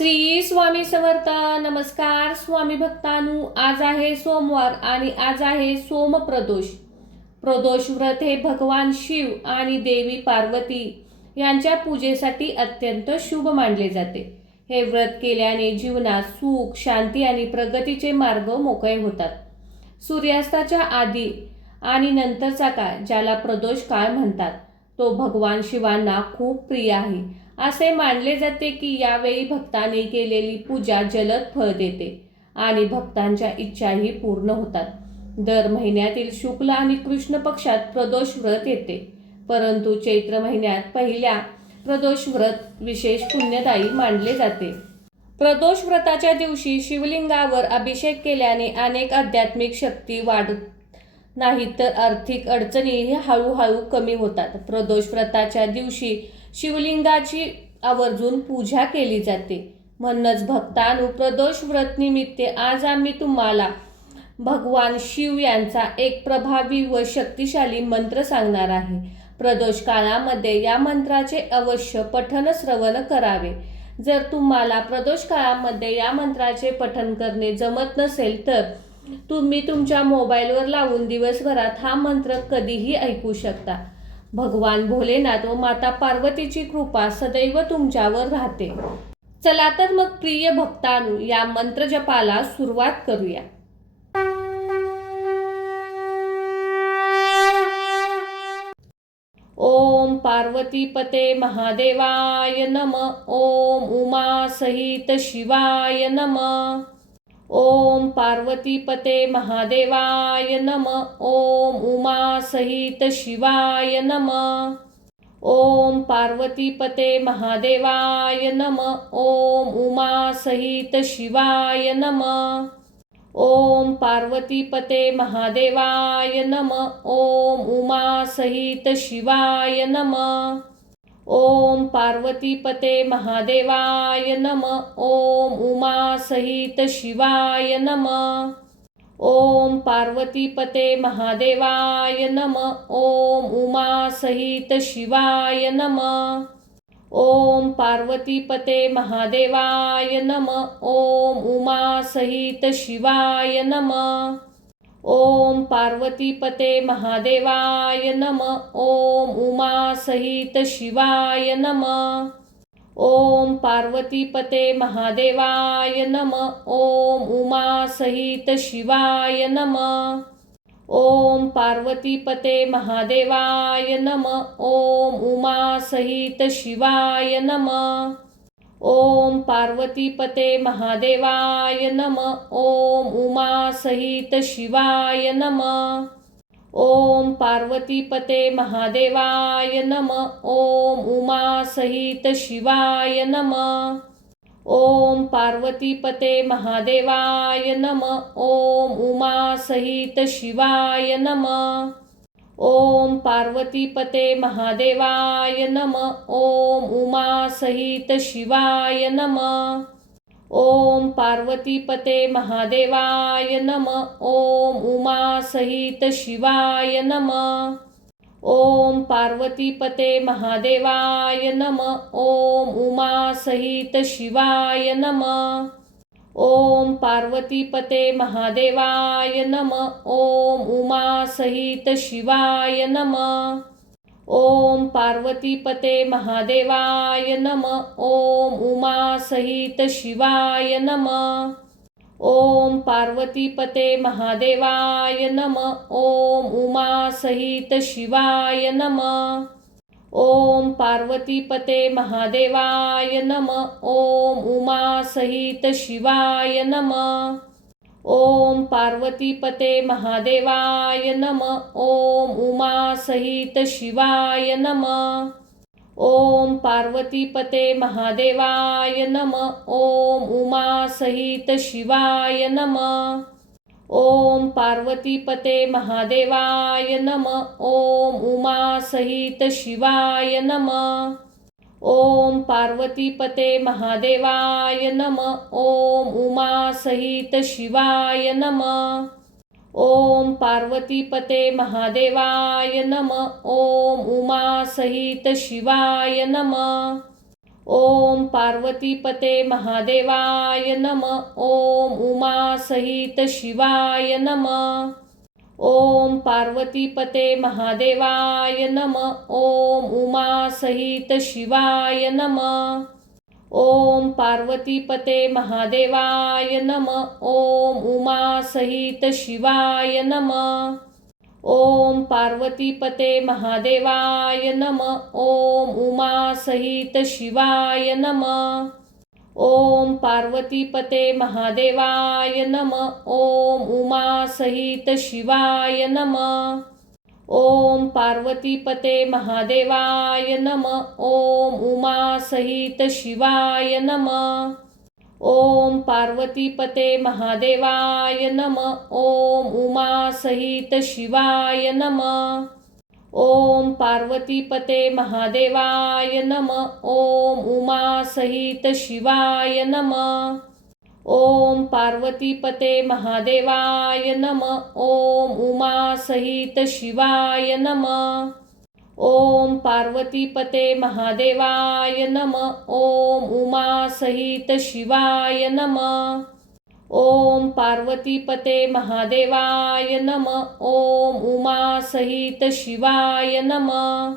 श्री स्वामी समर्थ. नमस्कार स्वामी भक्तांनो. आज आहे सोमवार आणि आज आहे सोमप्रदोष. प्रदोष व्रत हे भगवान शिव आणि देवी पार्वती यांच्या पूजेसाठी अत्यंत शुभ मानले जाते. हे व्रत केल्याने जीवनात सुख, शांती आणि प्रगतीचे मार्ग मोकळे होतात. सूर्यास्ताच्या आधी आणि नंतरचा काळ, ज्याला प्रदोष काळ म्हणतात, तो भगवान शिवांना खूप प्रिय आहे. असे मानले जाते की यावेळी भक्तांनी केलेली पूजा जलद फळ देते आणि भक्तांच्या इच्छाही पूर्ण होतात. दर महिन्यातील शुक्ल आणि कृष्ण पक्षात प्रदोष व्रत येते, परंतु चैत्र महिन्यात पहिल्या प्रदोष व्रत विशेष पुण्यदायी मानले जाते. प्रदोष व्रताच्या दिवशी शिवलिंगावर अभिषेक केल्याने अनेक आध्यात्मिक शक्ती वाढत नाहीत, तर आर्थिक अडचणीही हळूहळू कमी होतात. प्रदोष व्रताच्या दिवशी शिवलिंगाची आवर्जून पूजा केली जाते. म्हणूनच भक्तांनो, प्रदोष व्रत निमित्त आज आम्ही तुम्हाला भगवान शिव यांचा एक प्रभावी व शक्तिशाली मंत्र सांगणार आहे. प्रदोष काळामध्ये या मंत्राचे अवश्य पठण श्रवण करावे. जर तुम्हाला प्रदोष काळामध्ये या मंत्राचे पठण करणे जमत नसेल तर तुम्ही तुमच्या मोबाईलवर लावून दिवसभरात हा मंत्र कधीही ऐकू शकता. भगवान भोलेनाथ व माता पार्वतीची कृपा सदैव तुमच्यावर राहते. चला तर मग प्रिय भक्तांनो, या मंत्र जपाला सुरुवात करूया. ओम पार्वतीपते महादेवाय नमः. ओम उमा सहित शिवाय नमः. ओम पार्वतीपते महादेवाय नमः. ओम उमा सहित शिवाय नमः. ओम पार्वतीपते महादेवाय नमः. ओम उमा सहित शिवाय नमः. ओम पार्वतीपते महादेवाय नमः. ओम उमा सहित शिवाय नमः. ओम पार्वतीपते महादेवाय नमः. ओम उमा सहित शिवाय नमः. ओम पार्वतीपते महादेवाय नमः. ओम उमा सहित शिवाय नमः. ओम पार्वतीपते महादेवाय नमः. ओम उमा सहित शिवाय नमः. ओम पार्वतीपते महादेवाय नमः. ओम उमा सहित शिवाय नमः. ओम पार्वतीपते महादेवाय नमः. ओम उमा सहित शिवाय नमः. ओम पार्वतीपते महादेवाय नमः. ओम उमा सहित शिवाय नमः. ओम पार्वतीपते महादेवाय नमः. ओम उमा सहित शिवाय नमः. ओम पार्वतीपते महादेवाय नमः. ओम उमा सहित शिवाय नमः. ओम पार्वतीपते महादेवाय नमः. ओम उमा सहित शिवाय नमः. ओम पार्वतीपते महादेवाय नमः. ओम उमा सहित शिवाय नमः. ओम पार्वतीपते महादेवाय नमः. ओम उमा सहित शिवाय नमः. ओम पार्वतीपते महादेवाय नमः. ओम उमा सहित शिवाय नमः. ओम पार्वतीपते महादेवाय नमः. ओम उमा सहित शिवाय नमः. ओम पार्वतीपते महादेवाय नमः. ओम उमा सहित शिवाय नमः. ओम पार्वतीपते महादेवाय नमः. ओम उमा सहित शिवाय नमः. ओम पार्वतीपते महादेवाय नमः. ओम उमा सहित शिवाय नमः. ओम पार्वतीपते महादेवाय नमः. ओम उमा सहित शिवाय नमः. ओम पार्वतीपते महादेवाय नमः. ओम उमा सहित शिवाय नमः. ओम पार्वतीपते महादेवाय नमः. ओम उमा सहित शिवाय नमः. ओम पार्वतीपते महादेवाय नमः. ओम उमा सहित शिवाय नमः. ओम पार्वतीपते महादेवाय नमः. ओम उमा सहित शिवाय नमः. ओम पार्वतीपते महादेवाय नमः. ओम उमा सहित शिवाय नमः. ओम पार्वतीपते महादेवाय नमः. ओम उमा सहित शिवाय नमः. ओम पार्वतीपते महादेवाय नमः. ओम उमा सहित शिवाय नमः. ओम पार्वतीपते महादेवाय नमः. ओम उमा सहित शिवाय नमः. ओम पार्वतीपते महादेवाय नमः. ओम उमा सहित शिवाय नमः. ओम पार्वतीपते महादेवाय नमः. ओम उमा सहित शिवाय नमः. ओम पार्वतीपते महादेवाय नमः. ओम उमा सहित शिवाय नमः. ओम पार्वतीपते महादेवाय नमः. ओम उमा सहित शिवाय नमः. ओम पार्वतीपते महादेवाय नमः. ओम उमा सहित शिवाय नमः. ओम पार्वतीपते महादेवाय नमः. ओम उमा सहित शिवाय नमः. ओम पार्वतीपते महादेवाय नमः. ओम उमा सहित शिवाय नमः.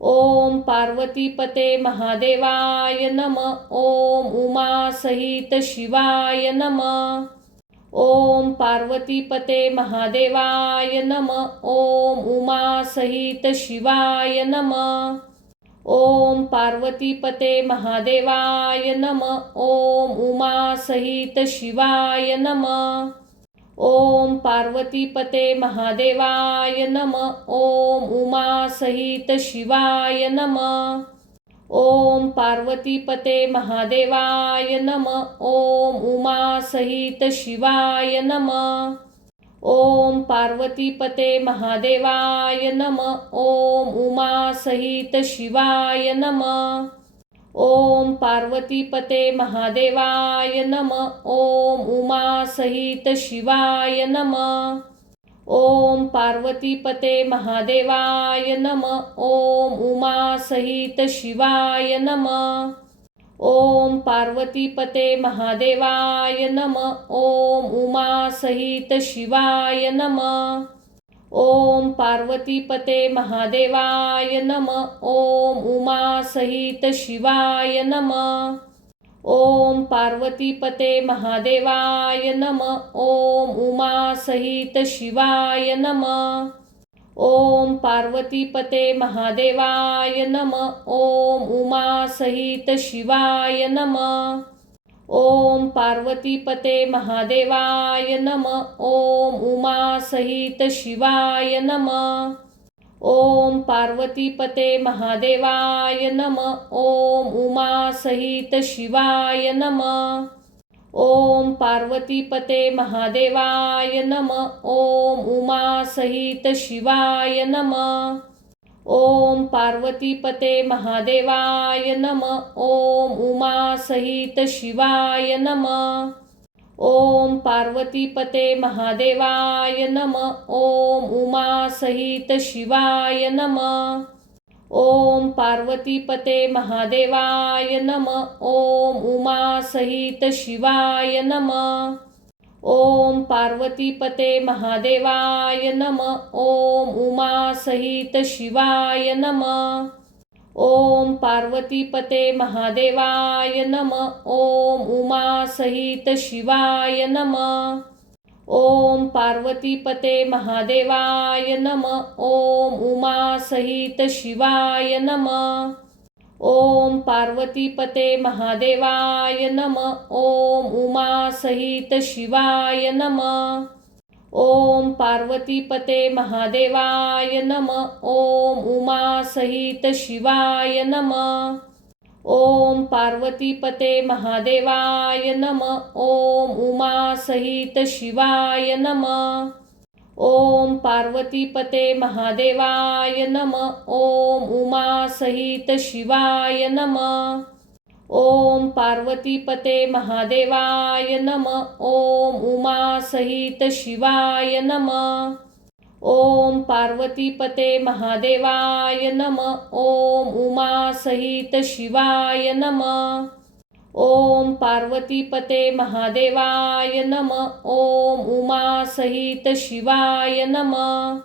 ओम पार्वतीपते महादेवाय नमः. ओम उमा सहित शिवाय नमः. ओम पार्वतीपते महादेवाय नमः. ओम उमा सहित शिवाय नमः. ओम पार्वतीपते महादेवाय नमः. ओम उमा सहित शिवाय नमः. ओम पार्वतीपते महादेवाय नमः. ओम उमा सहित शिवाय नमः. ओम पार्वतीपते महादेवाय नमः. ओम उमा सहित शिवाय नमः. ओम पार्वतीपते महादेवाय नमः. ओम उमा सहित शिवाय नमः. ओम पार्वतीपते महादेवाय नमः. ओम उमा सहित शिवाय नमः. ओम पार्वतीपते महादेवाय नमः. ओम उमा सहित शिवाय नमः. ओम पार्वतीपते महादेवाय नमः. ओम उमा सहित शिवाय नमः. ओम पार्वतीपते महादेवाय नमः. ओम उमा सहित शिवाय नमः. ओम पार्वतीपते महादेवाय नमः. ओम उमा सहित शिवाय नमः. ओम पार्वतीपते महादेवाय नमः. ओम उमा सहित शिवाय नमः. ओम पार्वतीपते महादेवाय नमः. ओम उमा सहित शिवाय नमः. ओम पार्वतीपते महादेवाय नमः. ओम उमा सहित शिवाय नमः. ओम पार्वतीपते महादेवाय नमः. ओम उमा सहित शिवाय नमः. ओम पार्वतीपते महादेवाय नमः. ओम उमा सहित शिवाय नमः. ओम पार्वतीपते महादेवाय नमः. ओम उमा सहित शिवाय नमः. ओम पार्वतीपते महादेवाय नमः. ओम उमा सहित शिवाय नमः. ओम पार्वतीपते महादेवाय नमः. ओम उमा सहित शिवाय नमः. ओम पार्वतीपते महादेवाय नमः. ओम उमा सहित शिवाय नमः. ओम पार्वतीपते महादेवाय नमः. ओम उमा सहित शिवाय नमः. ओम पार्वतीपते महादेवाय नमः. ओम उमा सहित शिवाय नमः. ओम पार्वतीपते महादेवाय नमः. ओम उमा सहित शिवाय नमः. ओम पार्वतीपते महादेवाय नमः. ओम उमा सहित शिवाय नमः. ओम पार्वतीपते महादेवाय नमः. ओम उमा सहित शिवाय नमः. ओम पार्वतीपते महादेवाय नमः. ओम उमा सहित शिवाय नमः. ओम पार्वतीपते महादेवाय नमः। ओम उमा सहित शिवाय नमः। ओम पार्वतीपते महादेवाय नमः। ओम उमा सहित शिवाय नमः।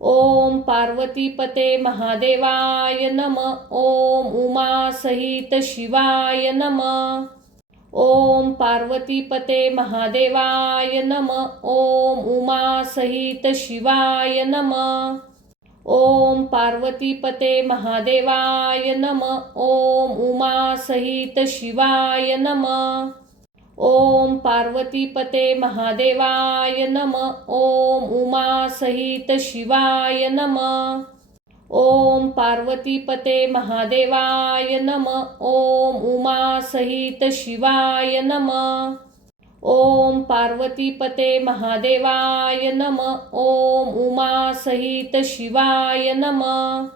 ओम पार्वतीपते महादेवाय नमः। ओम उमा सहित शिवाय नमः। ओम पार्वतीपते महादेवाय नमः। ओम उमा सहित शिवाय नमः। ओम पार्वतीपते महादेवाय नमः। ओम उमा सहित शिवाय नमः। ओम पार्वतीपते महादेवाय नमः। ओम उमा सहित शिवाय नमः। ओम पार्वतीपते महादेवाय नमः। ओम उमा सहित शिवाय नमः। ओम पार्वतीपते महादेवाय नमः। ओम उमा सहित शिवाय नमः।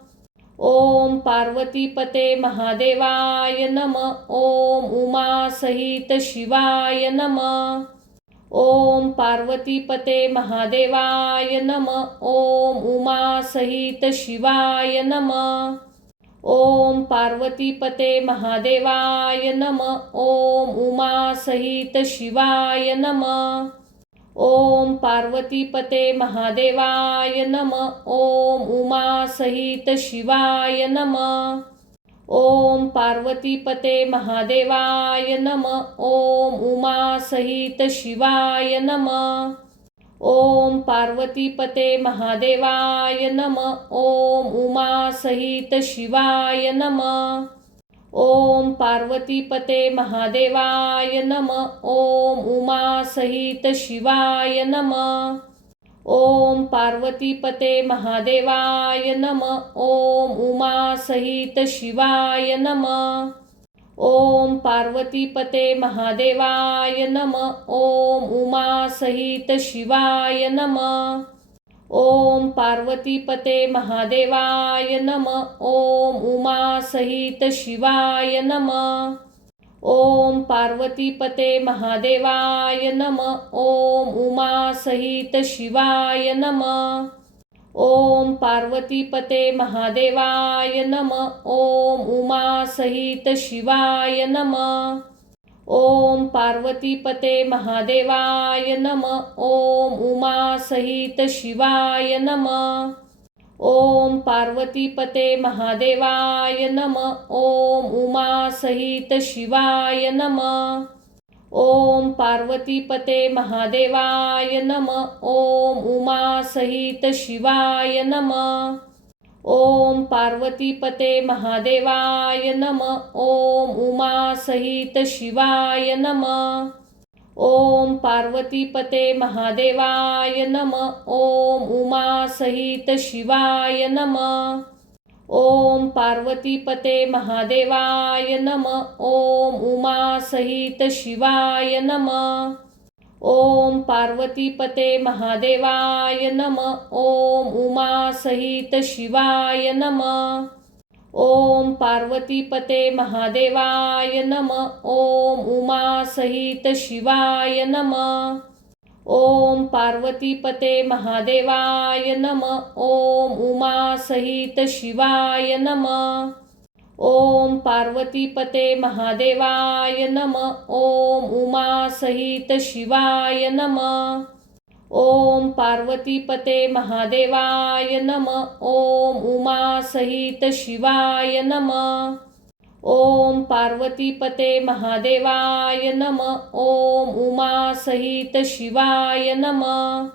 ओम पार्वतीपते महादेवाय नमः। ओम उमा सहित शिवाय नमः। ओम पार्वतीपते महादेवाय नमः। ओम उमा सहित शिवाय नमः। ओम पार्वतीपते महादेवाय नमः। ओम उमा सहित शिवाय नमः। ओम पार्वतीपते महादेवाय नमः। ओम उमा सहित शिवाय नमः। ओम पार्वतीपते महादेवाय नमः। ओम उमा सहित शिवाय नमः। ओम पार्वतीपते महादेवाय नमः। ओम उमा सहित शिवाय नमः। ओम पार्वतीपते महादेवाय नमः। ओम उमा सहित शिवाय नमः। ओम पार्वतीपते महादेवाय नमः। ओम उमा सहित शिवाय नमः। ओम पार्वतीपते महादेवाय नमः। ओम उमा सहित शिवाय नमः। ओम पार्वतीपते महादेवाय नमः। ओम उमा सहित शिवाय नमः। ओम पार्वतीपते महादेवाय नमः। ओम उमा सहित शिवाय नमः। ओम पार्वतीपते महादेवाय नमः। ओम उमा सहित शिवाय नमः। ओम पार्वतीपते महादेवाय नमः। ओम उमा सहित शिवाय नमः। ओम पार्वतीपते महादेवाय नमः। ओम उमा सहित शिवाय नमः। ओम पार्वतीपते महादेवाय नमः। ओम उमा सहित शिवाय नमः। ओम पार्वतीपते महादेवाय नमः। ओम उमा सहित शिवाय नमः। ओम पार्वतीपते महादेवाय नमः। ओम उमा सहित शिवाय नमः। ओम पार्वतीपते महादेवाय नमः। ओम उमा सहित शिवाय नमः। ओम पार्वतीपते महादेवाय नमः। ओम उमा सहित शिवाय नमः। ओम पार्वतीपते महादेवाय नमः। ओम उमा सहित शिवाय नमः। ओम पार्वतीपते महादेवाय नमः। ओम उमा सहित शिवाय नमः। ओम पार्वतीपते महादेवाय नमः। ओम उमा सहित शिवाय नमः। ओम पार्वतीपते महादेवाय नमः। ओम उमा सहित शिवाय नमः। ओम पार्वतीपते महादेवाय नमः। ओम उमा सहित शिवाय नमः।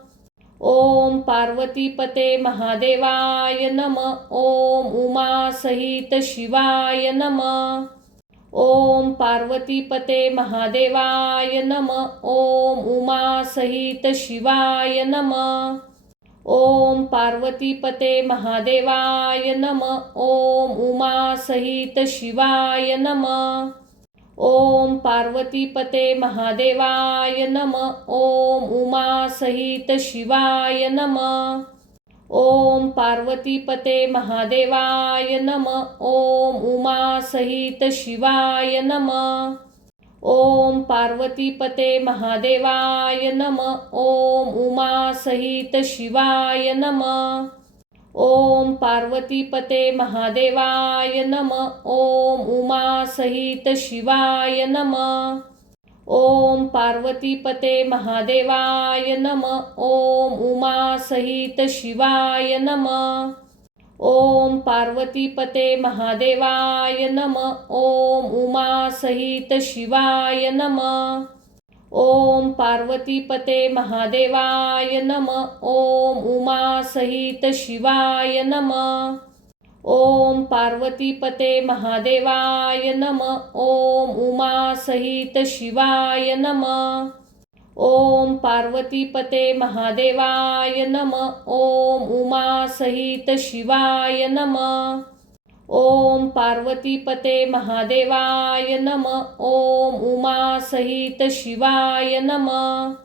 ओम पार्वतीपते महादेवाय नमः। ओम उमा सहित शिवाय नमः। ओम पार्वतीपते महादेवाय नमः। ओम उमा सहित शिवाय नमः। ओम पार्वतीपते महादेवाय नमः। ओम उमा सहित शिवाय नमः। ओम पार्वतीपते महादेवाय नमः। ओम उमा सहित शिवाय नमः। ओम पार्वतीपते महादेवाय नमः। ओम उमा सहित शिवाय नमः। ओम पार्वतीपते महादेवाय नमः. ओम उमा सहित शिवाय नमः. ओम पार्वतीपते महादेवाय नमः. ओम उमा सहित शिवाय नमः. ओम पार्वतीपते महादेवाय नमः. ओम उमा सहित शिवाय नमः. ओम पार्वतीपते महादेवाय नमः. ओम उमा सहित शिवाय नमः. ओम पार्वतीपते महादेवाय नमः. ओम उमा सहित शिवाय नमः. ओम पार्वतीपते महादेवाय नमः. ओम उमा सहित शिवाय नमः. ओम पार्वतीपते महादेवाय नमः. ओम उमा सहित शिवाय नमः. ओम पार्वतीपते महादेवाय नमः. ओम उमा सहित शिवाय नमः.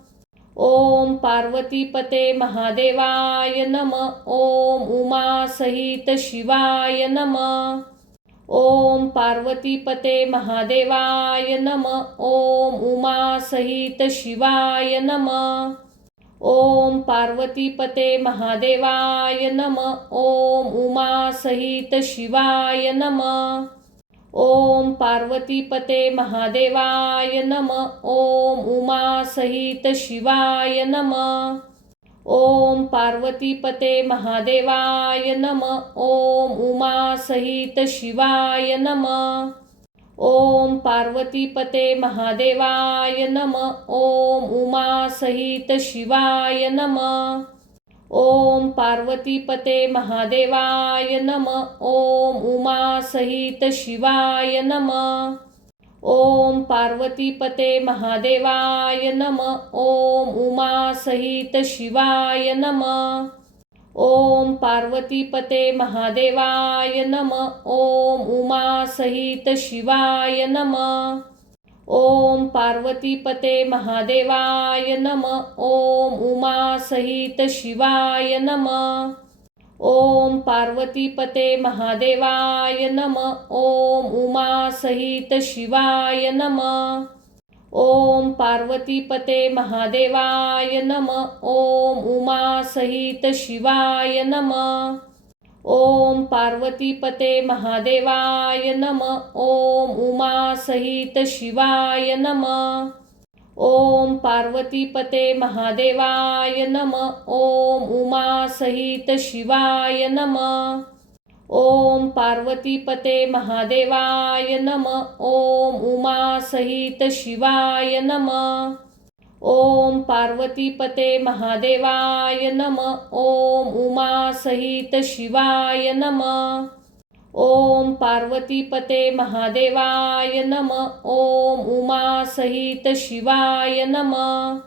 ओम पार्वतीपते महादेवाय नमः. ओम उमा सहित शिवाय नमः. ओम पार्वतीपते महादेवाय नमः. ओम उमा सहित शिवाय नमः. ओम पार्वतीपते महादेवाय नमः. ओम उमा सहित शिवाय नमः. ओम पार्वतीपते महादेवाय नमः. ओम उमा सहित शिवाय नमः. ओम पार्वतीपते महादेवाय नमः. ओम उमा सहित शिवाय नमः. ओम पार्वतीपते महादेवाय नमः. ओम उमा सहित शिवाय नमः. ओम पार्वतीपते महादेवाय नमः. ओम उमा सहित शिवाय नमः. ओम पार्वतीपते महादेवाय नमः. ओम उमा सहित शिवाय नमः. ओम पार्वतीपते महादेवाय नमः. ओम उमा सहित शिवाय नमः. ओम पार्वतीपते महादेवाय नमः. ओम उमा सहित शिवाय नमः. ओम पार्वतीपते महादेवाय नमः. ओम उमा सहित शिवाय नमः. ओम पार्वतीपते महादेवाय नमः. ओम उमा सहित शिवाय नमः. ओम पार्वतीपते महादेवाय नमः. ओम उमा सहित शिवाय नमः. ओम पार्वतीपते महादेवाय नमः. ओम उमा सहित शिवाय नमः. ओम पार्वतीपते महादेवाय नमः. ओम उमा सहित शिवाय नमः. ओम पार्वतीपते महादेवाय नमः. ओम उमा सहित शिवाय नमः. ओम पार्वतीपते महादेवाय नमः. ओम उमा सहित शिवाय नमः.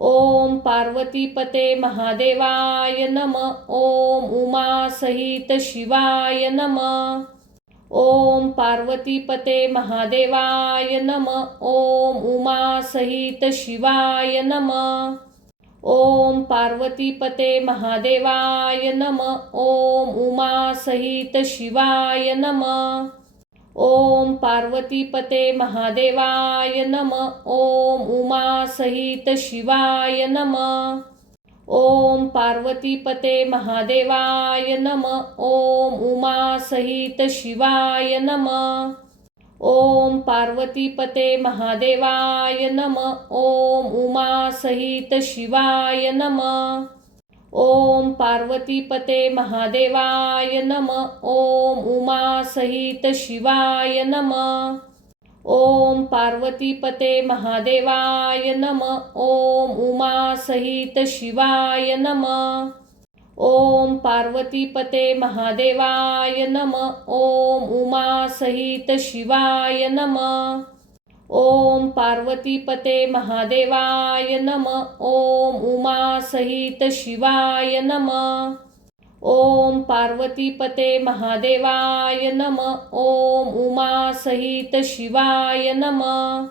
ओम पार्वतीपते महादेवाय नमः. ओम उमा सहित शिवाय नमः. ओम पार्वतीपते महादेवाय नमः. ओम उमा सहित शिवाय नमः. ओम पार्वतीपते महादेवाय नमः. ओम उमा सहित शिवाय नमः. ओम पार्वतीपते महादेवाय नमः. ओम उमा सहित शिवाय नमः. ओम पार्वतीपते महादेवाय नमः. ओम उमा सहित शिवाय नमः. ओम पार्वतीपते महादेवाय नमः. ओम उमा सहित शिवाय नमः. ओम पार्वतीपते महादेवाय नमः. ओम उमा सहित शिवाय नमः. ओम पार्वतीपते महादेवाय नमः. ओम उमा सहित शिवाय नमः. ओम पार्वतीपते महादेवाय नमः. ओम उमा सहित शिवाय नमः. ओम पार्वतीपते महादेवाय नमः. ओम उमा सहित शिवाय नमः. ओम पार्वतीपते महादेवाय नमः. ओम उमा सहित शिवाय नमः.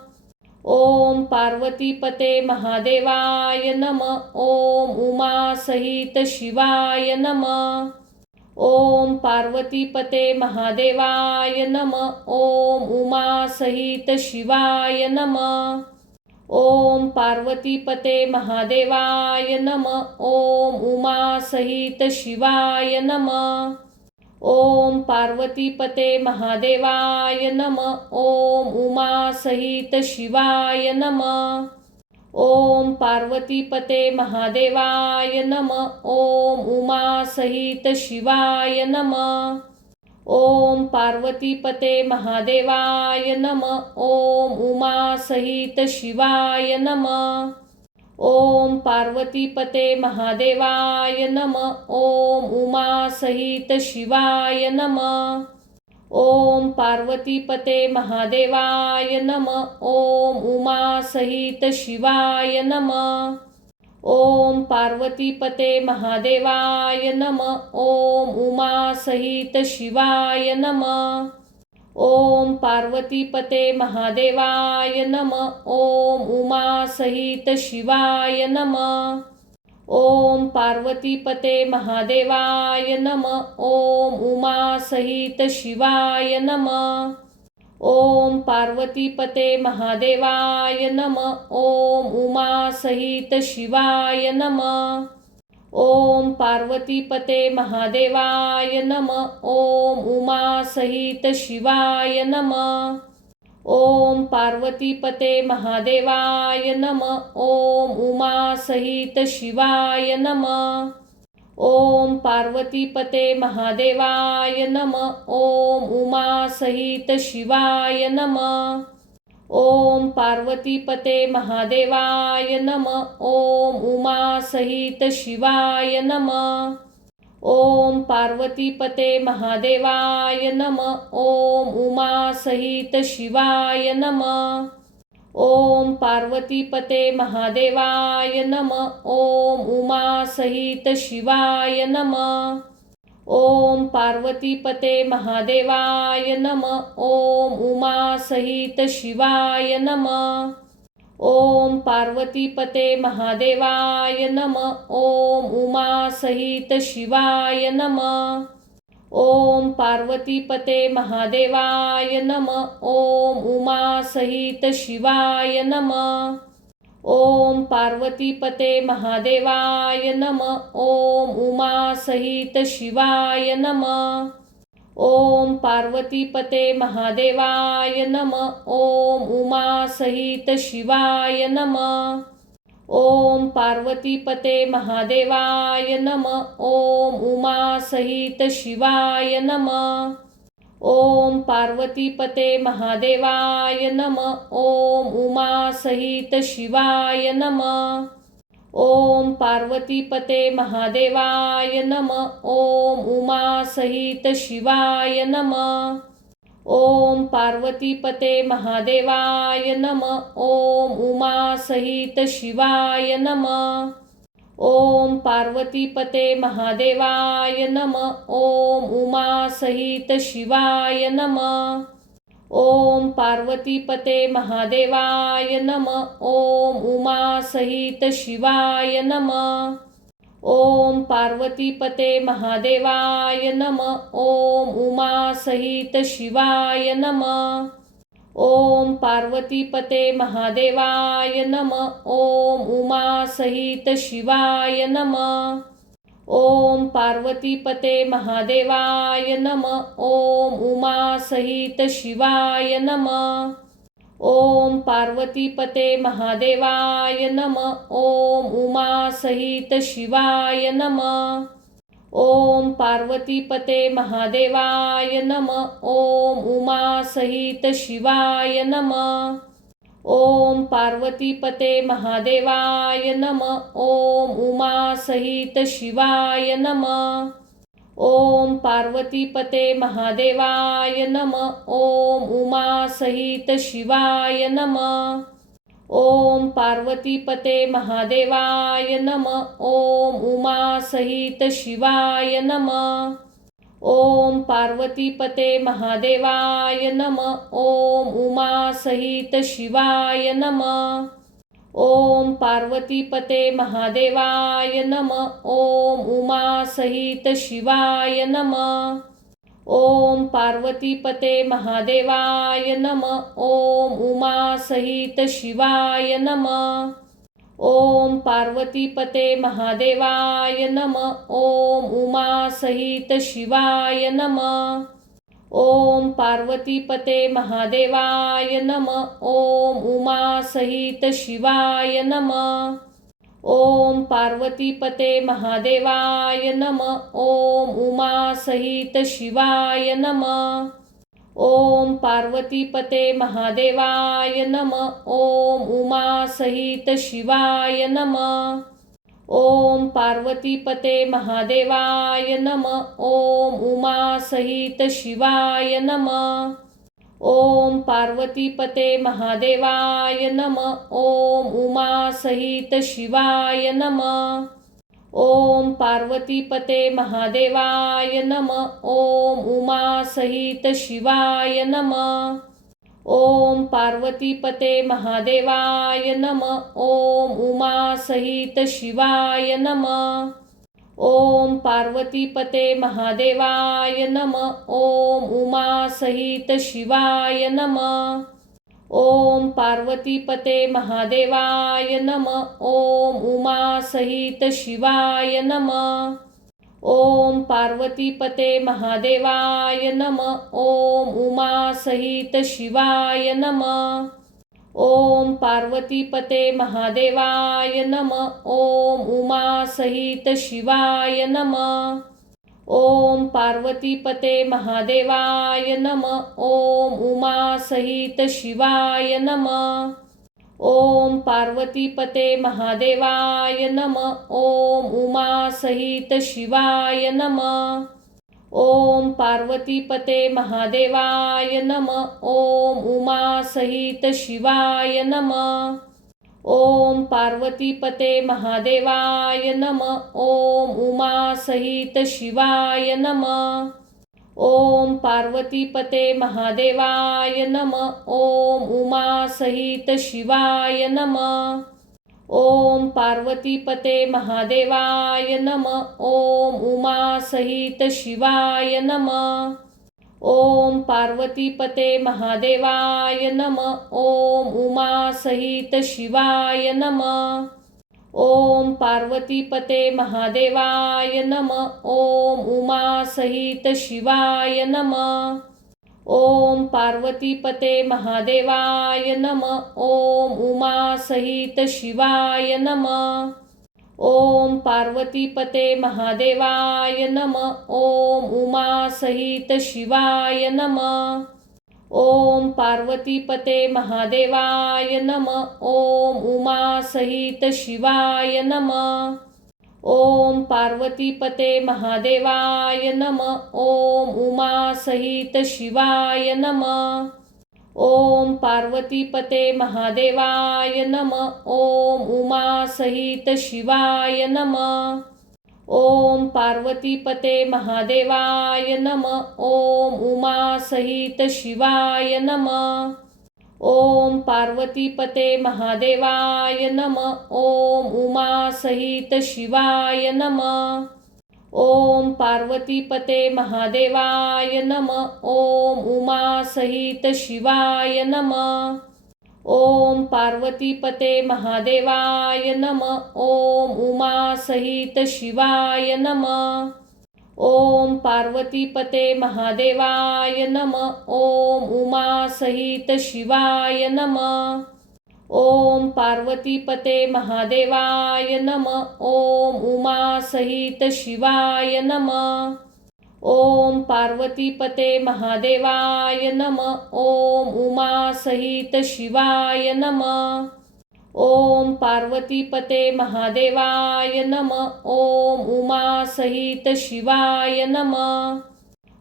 ओम पार्वतीपते महादेवाय नमः. ओम उमा सहित शिवाय नमः. ओम पार्वतीपते महादेवाय नमः. ओम उमा सहित शिवाय नमः. ओम पार्वतीपते महादेवाय नमः. ओम उमा सहित शिवाय नमः. ओम पार्वतीपते महादेवाय नमः. ओम उमा सहित शिवाय नमः. ओम पार्वतीपते महादेवाय नमः. ओम उमा सहित शिवाय नमः. ओम पार्वतीपते महादेवाय नमः. ओम उमा सहित शिवाय नमः. ओम पार्वतीपते महादेवाय नमः. ओम उमा सहित शिवाय नमः. ओम पार्वतीपते महादेवाय नमः. ओम उमा सहित शिवाय नमः. ओम पार्वतीपते महादेवाय नमः. ओम उमा सहित शिवाय नमः. ओम पार्वतीपते महादेवाय नमः. ओम उमा सहित शिवाय नमः. ओम पार्वतीपते महादेवाय नमः. ओम उमा सहित शिवाय नमः. ओम पार्वतीपते महादेवाय नमः. ओम उमा सहित शिवाय नमः. ओम पार्वतीपते महादेवाय नमः. ओम उमा सहित शिवाय नमः. ओम पार्वतीपते महादेवाय नमः. ओम उमा सहित शिवाय नमः. ओम पार्वतीपते महादेवाय नमः. ओम उमा सहित शिवाय नमः. ओम पार्वतीपते महादेवाय नमः. ओम उमा सहित शिवाय नमः. ओम पार्वतीपते महादेवाय नमः. ओम उमा सहित शिवाय नमः. ओम पार्वतीपते महादेवाय नमः. ओम उमा सहित शिवाय नमः. ओम पार्वतीपते महादेवाय नमः. ओम उमा सहित शिवाय नमः. ओम पार्वतीपते महादेवाय नमः. ओम उमा सहित शिवाय नमः. ओम पार्वतीपते महादेवाय नमः. ओम उमा सहित शिवाय नमः. ओम पार्वतीपते महादेवाय नमः. ओम उमा सहित शिवाय नमः. ओम पार्वतीपते महादेवाय नमः. ओम उमा सहित शिवाय नमः. ओम पार्वतीपते महादेवाय नमः. ओम उमा सहित शिवाय नमः. ओम पार्वतीपते महादेवाय नमः. ओम उमा सहित शिवाय नमः. ओम पार्वतीपते महादेवाय नमः. ओम उमा सहित शिवाय नमः. ओम पार्वतीपते महादेवाय नमः. ओम उमा सहित शिवाय नमः. ओम पार्वतीपते महादेवाय नमः. ओम उमा सहित शिवाय नमः. ओम पार्वतीपते महादेवाय नमः. ओम उमा सहित शिवाय नमः. ओम पार्वतीपते महादेवाय नमः. ओम उमा सहित शिवाय नमः. ओम पार्वतीपते महादेवाय नमः. ओम उमा सहित शिवाय नमः. ओम पार्वतीपते महादेवाय नमः. ओम उमा सहित शिवाय नमः. ओम पार्वतीपते महादेवाय नमः. ओम उमा सहित शिवाय नमः. ओम पार्वतीपते महादेवाय नमः. ओम उमा सहित शिवाय नमः. ओम पार्वतीपते महादेवाय नमः. ओम उमा सहित शिवाय नमः. ओम पार्वतीपते महादेवाय नमः. ओम उमा सहित शिवाय नमः. ओम पार्वतीपते महादेवाय नमः. ओम उमा सहित शिवाय नमः. ओम पार्वतीपते महादेवाय नमः. ओम उमा सहित शिवाय नमः. ओम पार्वतीपते महादेवाय नमः। ओम उमा सहित शिवाय नमः। ओम पार्वतीपते महादेवाय नमः। ओम उमा सहित शिवाय नमः। ओम पार्वतीपते महादेवाय नमः। ओम उमा सहित शिवाय नमः। ओम पार्वतीपते महादेवाय नमः। ओम उमा सहित शिवाय नमः। ओम पार्वतीपते महादेवाय नमः। ओम उमा सहित शिवाय नमः। ओम पार्वतीपते महादेवाय नमः। ओम उमा सहित शिवाय नमः। ओम पार्वतीपते महादेवाय नमः। ओम उमा सहित शिवाय नमः। ओम पार्वतीपते महादेवाय नमः। ओम उमा सहित शिवाय नमः। ओम पार्वतीपते महादेवाय नमः। ओम उमा सहित शिवाय नमः। ओम पार्वतीपते महादेवाय नमः। ओम उमा सहित शिवाय नमः। ओम पार्वतीपते महादेवाय नमः। ओम उमा सहित शिवाय नमः। ओम पार्वतीपते महादेवाय नमः। ओम उमा सहित शिवाय नमः। ओम पार्वतीपते महादेवाय नमः। ओम उमा सहित शिवाय नमः। ओम पार्वतीपते महादेवाय नमः। ओम उमा सहित शिवाय नमः। ओम पार्वतीपते महादेवाय नमः। ओम उमा सहित शिवाय नमः। ओम पार्वतीपते महादेवाय नमः। ओम उमा सहित शिवाय नमः। ओम पार्वतीपते महादेवाय नमः। ओम उमा सहित शिवाय नमः। ओम पार्वतीपते महादेवाय नमः। ओम उमा सहित शिवाय नमः। ओम पार्वतीपते महादेवाय नमः। ओम उमा सहित शिवाय नमः। ओम पार्वतीपते महादेवाय नमः। ओम उमा सहित शिवाय नमः। ओम पार्वतीपते महादेवाय नमः। ओम उमा सहित शिवाय नमः। ओम पार्वतीपते महादेवाय नमः। ओम उमा सहित शिवाय नमः। ओम पार्वतीपते महादेवाय नमः। ओम उमा सहित शिवाय नमः। ओम पार्वतीपते महादेवाय नमः। ओम उमा सहित शिवाय नमः। ओम पार्वतीपते महादेवाय नमः। ओम उमा सहित शिवाय नमः। ओम पार्वतीपते महादेवाय नमः। ओम उमा सहित शिवाय नमः। ओम पार्वतीपते महादेवाय नमः। ओम उमा सहित शिवाय नमः। ओम पार्वतीपते महादेवाय नमः। ओम उमा सहित शिवाय नमः। ओम पार्वतीपते महादेवाय नमः। ओम उमा सहित शिवाय नमः। ओम पार्वतीपते महादेवाय नमः। ओम उमा सहित शिवाय नमः। ओम पार्वतीपते महादेवाय नमः। ओम उमा सहित शिवाय नमः। ओम पार्वतीपते महादेवाय नमः। ओम उमा सहित शिवाय नमः। ओम पार्वतीपते महादेवाय नमः। ओम उमा सहित शिवाय नमः। ओम पार्वतीपते महादेवाय नमः। ओम उमा सहित शिवाय नमः। ओम पार्वतीपते महादेवाय नमः। ओम उमा सहित शिवाय नमः।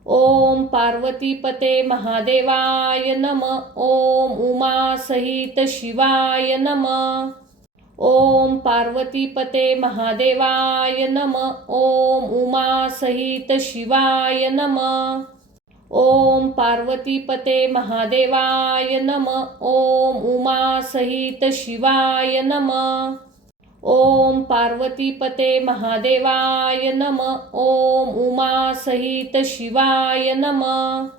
ओम पार्वतीपते महादेवाय नमः। ओम उमा सहित शिवाय नमः। ओम पार्वतीपते महादेवाय नमः। ओम उमा सहित शिवाय नमः। ओम पार्वतीपते महादेवाय नमः। ओम उमा सहित शिवाय नमः। ओम पार्वतीपते महादेवाय नमः। ओम उमा सहित शिवाय नमः।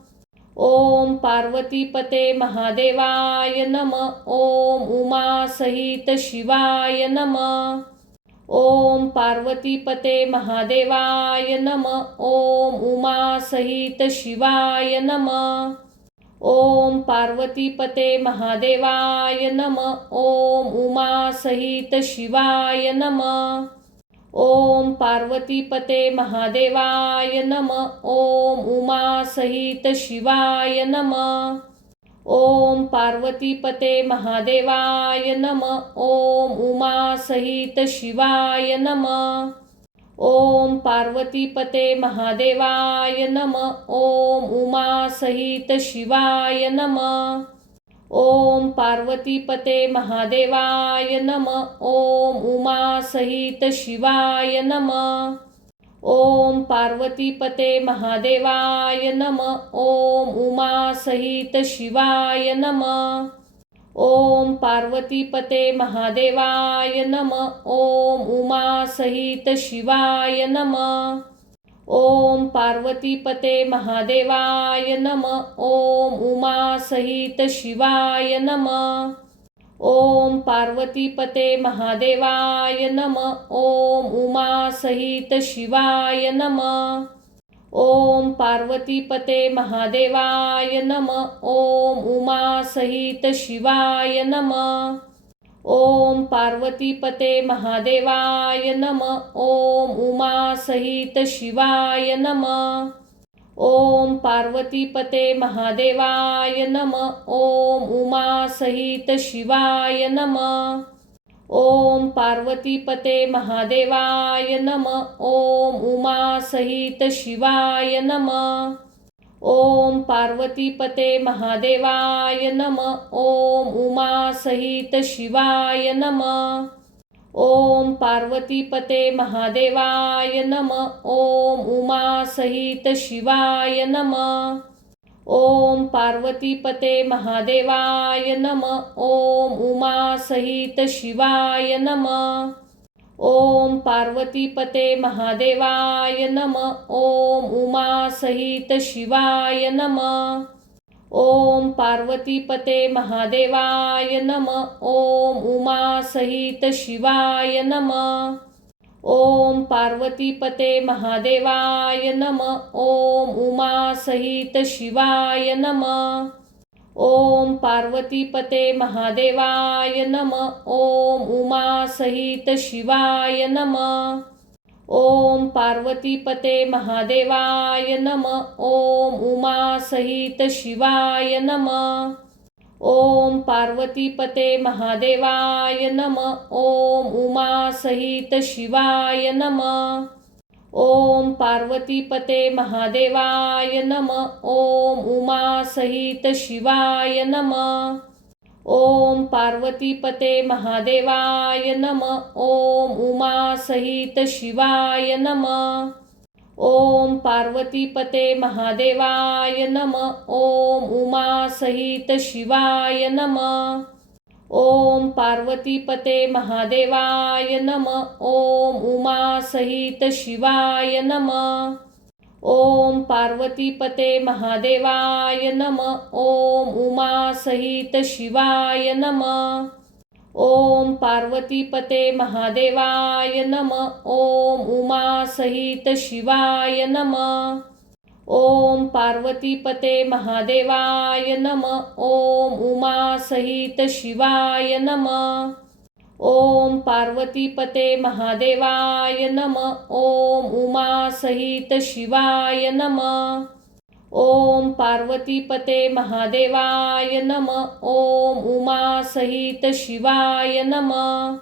ओम पार्वतीपते महादेवाय नमः। ओम उमा सहित शिवाय नमः। ओम पार्वतीपते महादेवाय नमः। ओम उमा सहित शिवाय नमः। ओम पार्वतीपते महादेवाय नमः। ओम उमा सहित शिवाय नमः। ओम पार्वतीपते महादेवाय नमः। ओम उमा सहित शिवाय नमः। ओम पार्वतीपते महादेवाय नमः। ओम उमा सहित शिवाय नमः। ओम पार्वतीपते महादेवाय नमः। ओम उमा सहित शिवाय नमः। ओम पार्वतीपते महादेवाय नमः। ओम उमा सहित शिवाय नमः। ओम पार्वतीपते महादेवाय नमः। ओम उमा सहित शिवाय नमः। ओम पार्वतीपते महादेवाय नमः। ओम उमा सहित शिवाय नमः। ओम पार्वतीपते महादेवाय नमः। ओम उमा सहित शिवाय नमः। ओम पार्वतीपते महादेवाय नमः। ओम उमा सहित शिवाय नमः। ओम पार्वतीपते महादेवाय नमः। ओम उमा सहित शिवाय नमः। ओम पार्वतीपते महादेवाय नमः। ओम उमा सहित शिवाय नमः। ओम पार्वतीपते महादेवाय नमः। ओम उमा सहित शिवाय नमः। ओम पार्वतीपते महादेवाय नमः। ओम उमा सहित शिवाय नमः। ओम पार्वतीपते महादेवाय नमः। ओम उमा सहित शिवाय नमः। ओम पार्वतीपते महादेवाय नमः। ओम उमा सहित शिवाय नमः। ओम पार्वतीपते महादेवाय नमः। ओम उमा सहित शिवाय नमः। ओम पार्वतीपते महादेवाय नमः। ओम उमा सहित शिवाय नमः। ओम पार्वतीपते महादेवाय नमः। ओम उमा सहित शिवाय नमः। ओम पार्वतीपते महादेवाय नमः। ओम उमा सहित शिवाय नमः। ओम पार्वतीपते महादेवाय नमः। ओम उमा सहित शिवाय नमः। ओम पार्वतीपते महादेवाय नमः। ओम उमा सहित शिवाय नमः। ओम पार्वतीपते महादेवाय नमः। ओम उमा सहित शिवाय नमः। ओम पार्वतीपते महादेवाय नमः। ओम उमा सहित शिवाय नमः। ओम पार्वतीपते महादेवाय नमः। ओम उमा सहित शिवाय नमः। ओम पार्वतीपते महादेवाय नमः। ओम उमा सहित शिवाय नमः। ओम पार्वतीपते महादेवाय नमः। ओम उमा सहित शिवाय नमः। ओम पार्वतीपते महादेवाय नमः। ओम उमा सहित शिवाय नमः। ओम पार्वतीपते महादेवाय नमः। ओम उमा सहित शिवाय नमः। ओम पार्वतीपते महादेवाय नमः। ओम उमा सहित शिवाय नमः। ओम पार्वतीपते महादेवाय नमः। ओम उमा सहित शिवाय नमः। ओम पार्वतीपते महादेवाय नमः। ओम उमा सहित शिवाय नमः।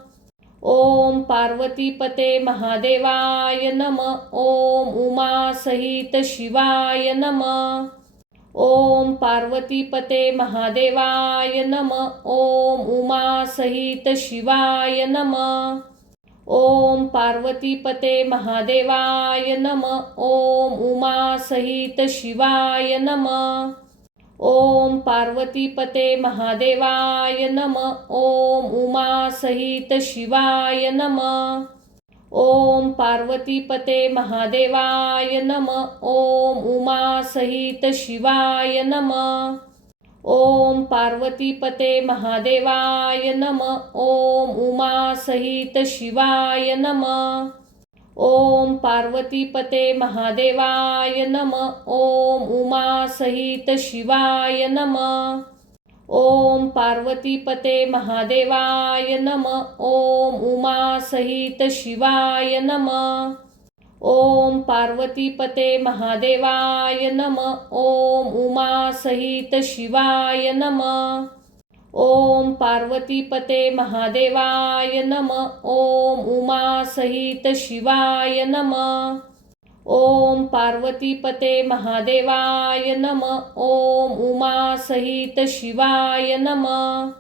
ओम पार्वतीपते महादेवाय नमः। ओम उमा सहित शिवाय नमः। ओम पार्वतीपते महादेवाय नमः। ओम उमा सहित शिवाय नमः। ओम पार्वतीपते महादेवाय नमः. ओम उमा सहित शिवाय नमः. ओम पार्वतीपते महादेवाय नमः. ओम उमा सहित शिवाय नमः. ओम पार्वतीपते महादेवाय नमः. ओम उमा सहित शिवाय नमः. ओम पार्वतीपते महादेवाय नमः. ओम उमा सहित शिवाय नमः. ओम पार्वतीपते महादेवाय नमः. ओम उमा सहित शिवाय नमः. ओम पार्वतीपते महादेवाय नमः. ओम उमा सहित शिवाय नमः. ओम पार्वतीपते महादेवाय नमः. ओम उमा सहित शिवाय नमः. ओम पार्वतीपते महादेवाय नमः. ओम उमा सहित शिवाय नमः. ओम पार्वतीपते महादेवाय नमः. ओम उमा सहित शिवाय नमः.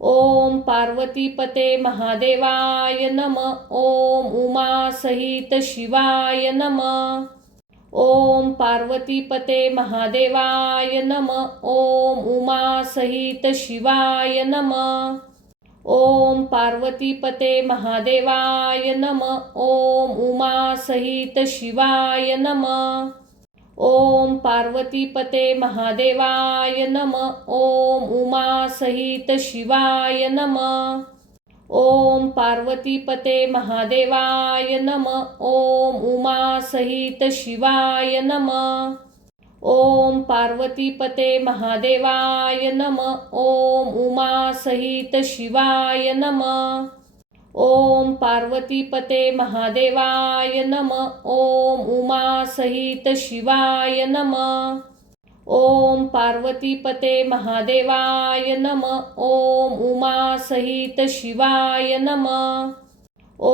ओम पार्वतीपते महादेवाय नमः. ओम उमा सहित शिवाय नमः. ओम पार्वतीपते महादेवाय नमः. ओम उमा सहित शिवाय नमः. ओम पार्वतीपते महादेवाय नमः. ओम उमा सहित शिवाय नमः. ओम पार्वतीपते महादेवाय नमः. ओम उमा सहित शिवाय नमः. ओम पार्वतीपते महादेवाय नमः. ओम उमा सहित शिवाय नमः. ओम पार्वतीपते महादेवाय नमः. ओम उमा सहित शिवाय नमः. ओम पार्वतीपते महादेवाय नमः. ओम उमा सहित शिवाय नमः. ओम पार्वतीपते महादेवाय नमः. ओम उमा सहित शिवाय नमः.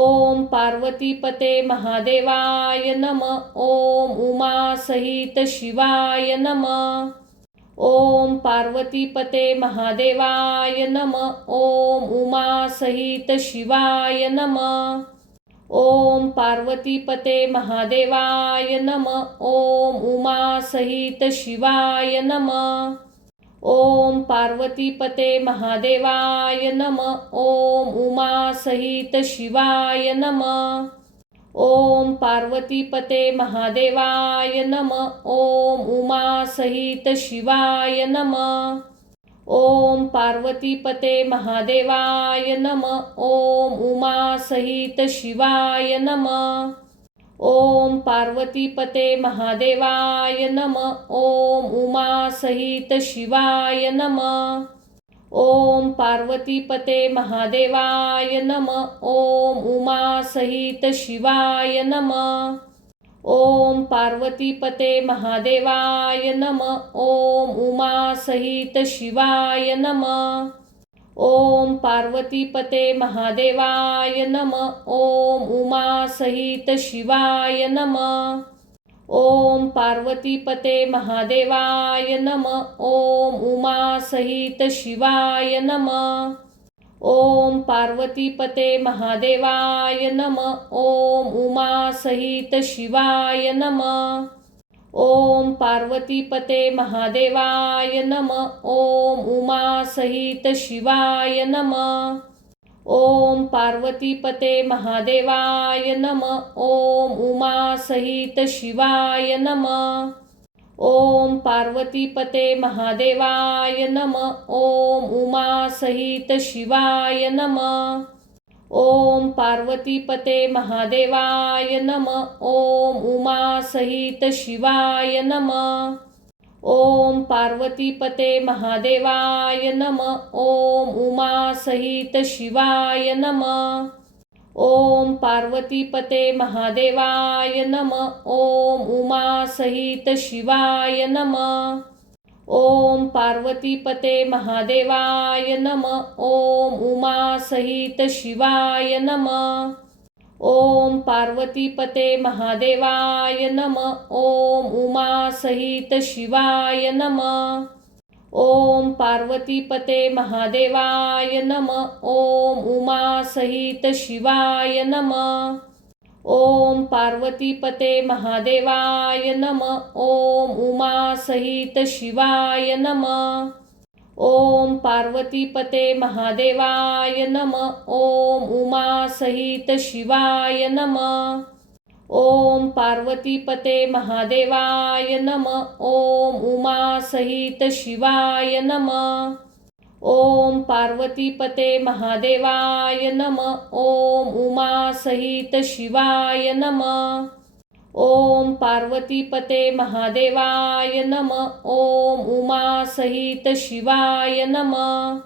ओम पार्वतीपते महादेवाय नमः. ओम उमा सहित शिवाय नमः. ओम पार्वतीपते महादेवाय नमः. ओम उमा सहित शिवाय नमः. ओम पार्वतीपते महादेवाय नमः. ओम उमा सहित शिवाय नमः. ओम पार्वतीपते महादेवाय नमः. ओम उमा सहित शिवाय नमः. ओम पार्वतीपते महादेवाय नमः. ओम उमा सहित शिवाय नमः. ओम पार्वतीपते महादेवाय नमः. ओम उमा सहित शिवाय नमः. ओम पार्वतीपते महादेवाय नमः. ओम उमा सहित शिवाय नमः. ओम पार्वतीपते महादेवाय नमः. ओम उमा सहित शिवाय नमः. ओम पार्वतीपते महादेवाय नमः. ओम उमा सहित शिवाय नमः. ओम पार्वतीपते महादेवाय नमः. ओम उमा सहित शिवाय नमः. ओम पार्वतीपते महादेवाय नमः. ओम उमा सहित शिवाय नमः. ओम पार्वतीपते महादेवाय नमः. ओम उमा सहित शिवाय नमः. ओम पार्वतीपते महादेवाय नमः. ओम उमा सहित शिवाय नमः. ओम पार्वतीपते महादेवाय नमः. ओम उमा सहित शिवाय नमः. ओम पार्वतीपते महादेवाय नमः. ओम उमा सहित शिवाय नमः. ओम पार्वतीपते महादेवाय नमः. ओम उमा सहित शिवाय नमः. ओम पार्वतीपते महादेवाय नमः. ओम उमा सहित शिवाय नमः. ओम पार्वतीपते महादेवाय नमः. ओम उमा सहित शिवाय नमः. ओम पार्वतीपते महादेवाय नमः. ओम उमा सहित शिवाय नमः. ओम पार्वतीपते महादेवाय नमः. ओम उमा सहित शिवाय नमः. ओम पार्वतीपते महादेवाय नमः. ओम उमा सहित शिवाय नमः. ओम पार्वतीपते महादेवाय नमः. ओम उमा सहित शिवाय नमः. ओम पार्वतीपते महादेवाय नमः. ओम उमा सहित शिवाय नमः. ओम पार्वतीपते महादेवाय नमः. ओम उमा सहित शिवाय नमः. ओम पार्वतीपते महादेवाय नमः. ओम उमा सहित शिवाय नमः. ओम पार्वतीपते महादेवाय नमः. ओम उमा सहित शिवाय नमः.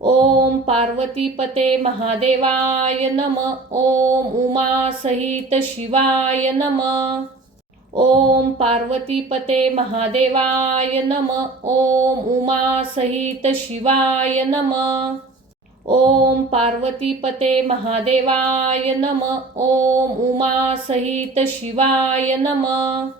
ओम पार्वतीपते महादेवाय नमः. ओम उमा सहित शिवाय नमः. ओम पार्वतीपते महादेवाय नमः. ओम उमा सहित शिवाय नमः. ओम पार्वतीपते महादेवाय नमः. ओम उमा सहित शिवाय नमः.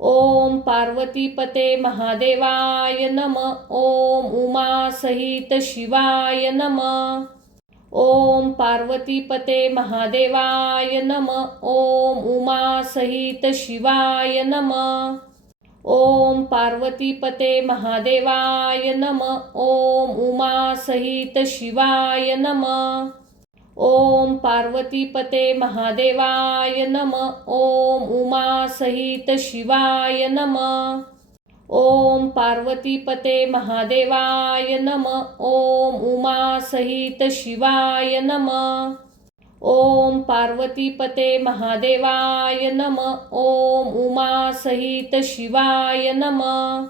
ओम पार्वतीपते महादेवाय नमः. ओम उमा सहित शिवाय नमः. ओम पार्वतीपते महादेवाय नमः. ओम उमा सहित शिवाय नमः. ओम पार्वतीपते महादेवाय नमः. ओम उमा सहित शिवाय नमः. ओम पार्वतीपते महादेवाय नमः. ओम उमा सहित शिवाय नमः. ओम पार्वतीपते महादेवाय नमः. ओम उमा सहित शिवाय नमः. ओम पार्वतीपते महादेवाय नमः. ओम उमा सहित शिवाय नमः.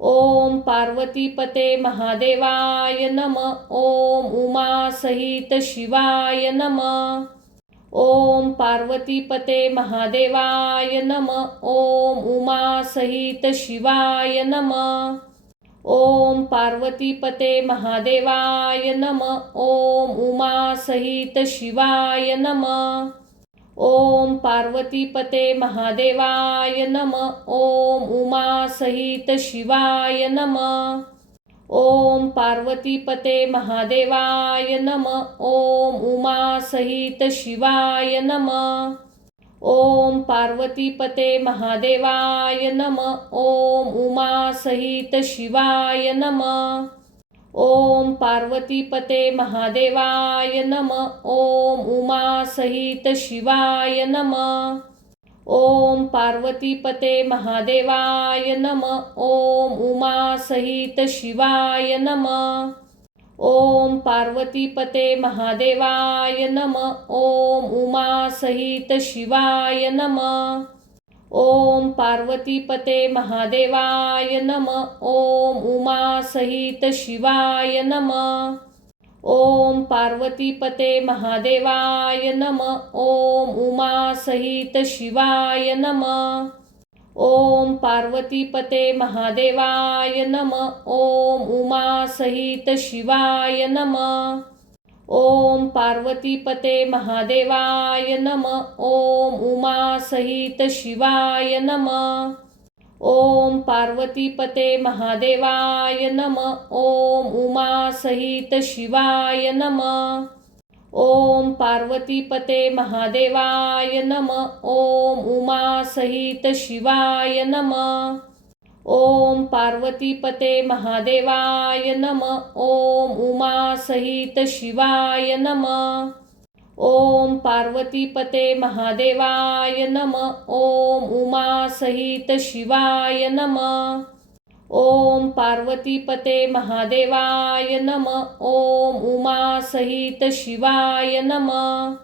ओम पार्वतीपते महादेवाय नमः. ओम उमा सहित शिवाय नमः. ओम पार्वतीपते महादेवाय नमः. ओम उमा सहित शिवाय नमः. ओम पार्वतीपते महादेवाय नमः. ओम उमा सहित शिवाय नमः. ओम पार्वतीपते महादेवाय नमः. ओम उमा सहित शिवाय नमः. ओम पार्वतीपते महादेवाय नमः. ओम उमा सहित शिवाय नमः. ओम पार्वतीपते महादेवाय नमः. ओम उमा सहित शिवाय नमः. ओम पार्वतीपते महादेवाय नमः. ओम उमा सहित शिवाय नमः. ओम पार्वतीपते महादेवाय नमः. ओम उमा सहित शिवाय नमः. ओम पार्वतीपते महादेवाय नमः. ओम उमा सहित शिवाय नमः. ओम पार्वतीपते महादेवाय नमः. ओम उमा सहित शिवाय नमः. ओम पार्वतीपते महादेवाय नमः. ओम उमा सहित शिवाय नमः. ओम पार्वतीपते महादेवाय नमः. ओम उमा सहित शिवाय नमः. ओम पार्वतीपते महादेवाय नमः. ओम उमा सहित शिवाय नमः. ओम पार्वतीपते महादेवाय नमः. ओम उमा सहित शिवाय नमः. ओम पार्वतीपते महादेवाय नमः. ओम उमा सहित शिवाय नमः. ओम पार्वतीपते महादेवाय नमः. ओम उमा सहित शिवाय नमः. ओम पार्वतीपते महादेवाय नमः. ओम उमा सहित शिवाय नमः. ओम पार्वतीपते महादेवाय नमः. ओम उमा सहित शिवाय नमः.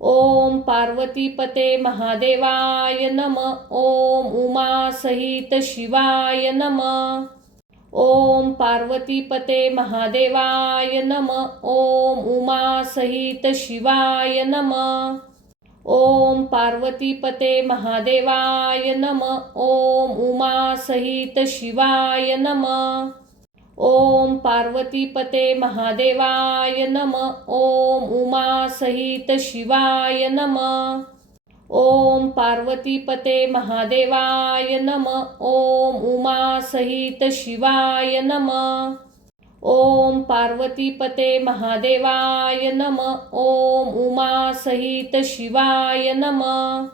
ओम पार्वतीपते महादेवाय नमः. ओम उमा सहित शिवाय नमः. ओम पार्वतीपते महादेवाय नमः. ओम उमा सहित शिवाय नमः. ओम पार्वतीपते महादेवाय नमः. ओम उमा सहित शिवाय नमः. ओम पार्वतीपते महादेवाय नमः. ओम उमा सहित शिवाय नमः. ओम पार्वतीपते महादेवाय नमः। ओम उमा सहित शिवाय नमः। ओम पार्वतीपते महादेवाय नमः। ओम उमा सहित शिवाय नमः।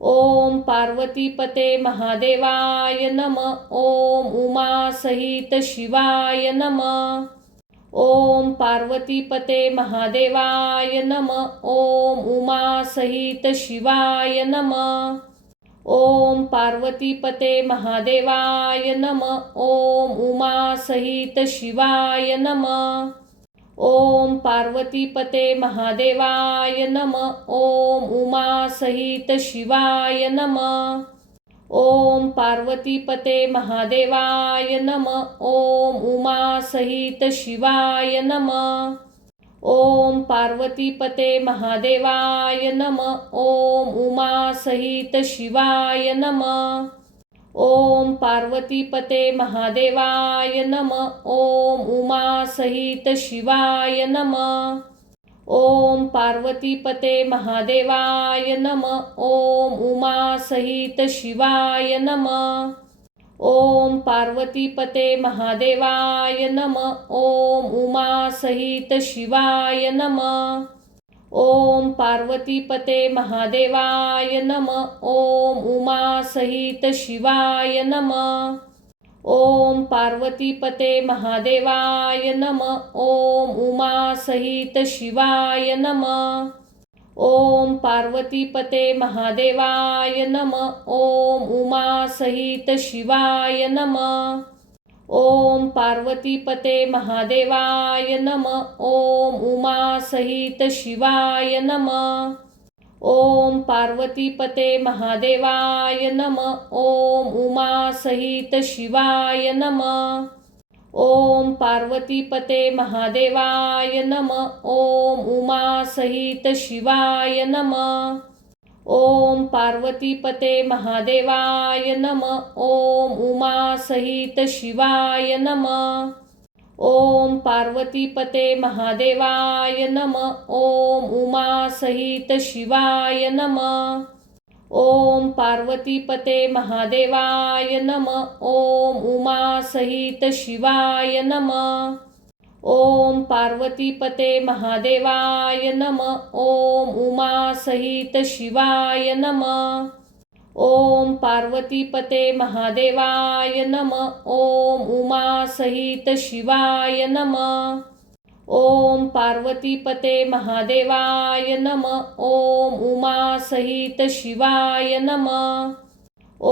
ओम पार्वतीपते महादेवाय नमः। ओम उमा सहित शिवाय नमः। ओम पार्वतीपते महादेवाय नमः। ओम उमा सहित शिवाय नमः। ओम पार्वतीपते महादेवाय नमः। ओम उमा सहित शिवाय नमः। ओम पार्वतीपते महादेवाय नमः। ओम उमा सहित शिवाय नमः। ओम पार्वतीपते महादेवाय नमः। ओम उमा सहित शिवाय नमः। ओम पार्वतीपते महादेवाय नमः। ओम उमा सहित शिवाय नमः। ओम पार्वतीपते महादेवाय नमः। ओम उमा सहित शिवाय नमः। ओम पार्वतीपते महादेवाय नमः। ओम उमा सहित शिवाय नमः। ओम पार्वतीपते महादेवाय नमः। ओम उमा सहित शिवाय नमः। ओम पार्वतीपते महादेवाय नमः। ओम उमा सहित शिवाय नमः। ओम पार्वतीपते महादेवाय नमः। ओम उमा सहित शिवाय नमः। ओम पार्वतीपते महादेवाय नमः। ओम उमा सहित शिवाय नमः। ओम पार्वतीपते महादेवाय नमः। ओम उमा सहित शिवाय नमः। ओम पार्वतीपते महादेवाय नमः। ओम उमा सहित शिवाय नमः। ओम पार्वतीपते महादेवाय नमः। ओम उमा सहित शिवाय नमः। ओम पार्वतीपते महादेवाय नमः। ओम उमा सहित शिवाय नमः। ओम पार्वतीपते महादेवाय नमः। ओम उमा सहित शिवाय नमः। ओम पार्वतीपते महादेवाय नमः। ओम उमा सहित शिवाय नमः। ओम पार्वतीपते महादेवाय नमः। ओम उमा सहित शिवाय नमः। ओम पार्वतीपते महादेवाय नमः। ओम उमा सहित शिवाय नमः। ओम पार्वतीपते महादेवाय नमः। ओम उमा सहित शिवाय नमः।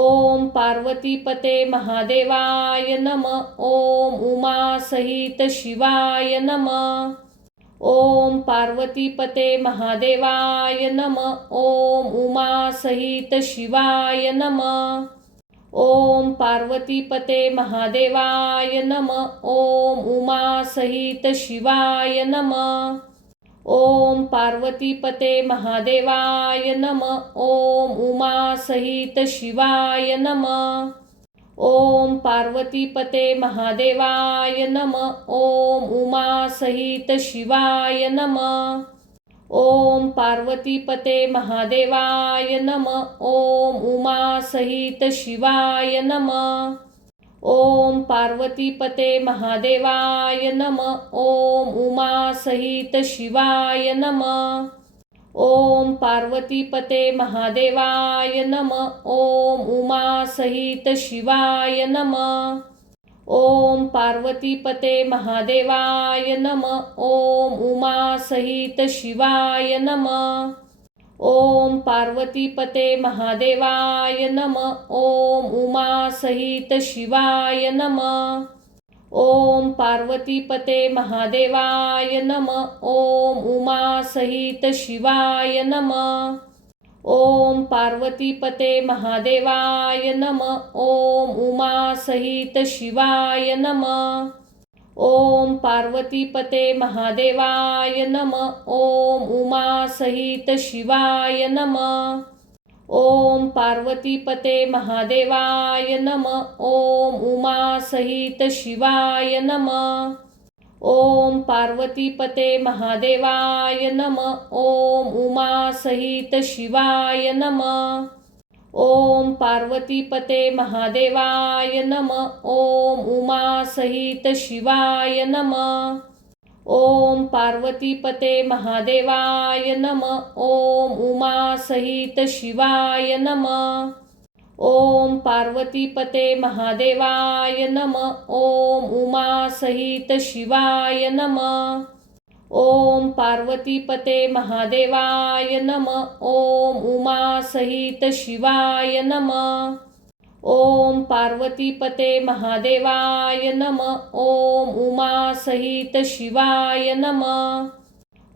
ओम पार्वतीपते महादेवाय नमः। ओम उमा सहित शिवाय नमः। ओम पार्वतीपते महादेवाय नमः। ओम उमा सहित शिवाय नमः। ओम पार्वतीपते महादेवाय नमः। ओम उमा सहित शिवाय नमः। ओम पार्वतीपते महादेवाय नमः। ओम उमा सहित शिवाय नमः। ओम पार्वतीपते महादेवाय नमः। ओम उमा सहित शिवाय नमः। ओम पार्वतीपते महादेवाय नमः। ओम उमा सहित शिवाय नमः। ओम पार्वतीपते महादेवाय नमः। ओम उमा सहित शिवाय नमः। ओम पार्वतीपते महादेवाय नमः। ओम उमा सहित शिवाय नमः। ओम पार्वतीपते महादेवाय नमः। ओम उमा सहित शिवाय नमः। ओम पार्वतीपते महादेवाय नमः। ओम उमा सहित शिवाय नमः। ओम पार्वतीपते महादेवाय नमः। ओम उमा सहित शिवाय नमः। ओम पार्वतीपते महादेवाय नमः। ओम उमा सहित शिवाय नमः। ओम पार्वतीपते महादेवाय नमः। ओम उमा सहित शिवाय नमः। ओम पार्वतीपते महादेवाय नमः। ओम उमा सहित शिवाय नमः। ओम पार्वतीपते महादेवाय नमः। ओम उमा सहित शिवाय नमः। ओम पार्वतीपते महादेवाय नमः। ओम उमा सहित शिवाय नमः। ओम पार्वतीपते महादेवाय नमः। ओम उमा सहित शिवाय नमः। ओम पार्वतीपते महादेवाय नमः। ओम उमा सहित शिवाय नमः। ओम पार्वतीपते महादेवाय नमः। ओम उमा सहित शिवाय नमः। ओम पार्वतीपते महादेवाय नमः। ओम उमा सहित शिवाय नमः।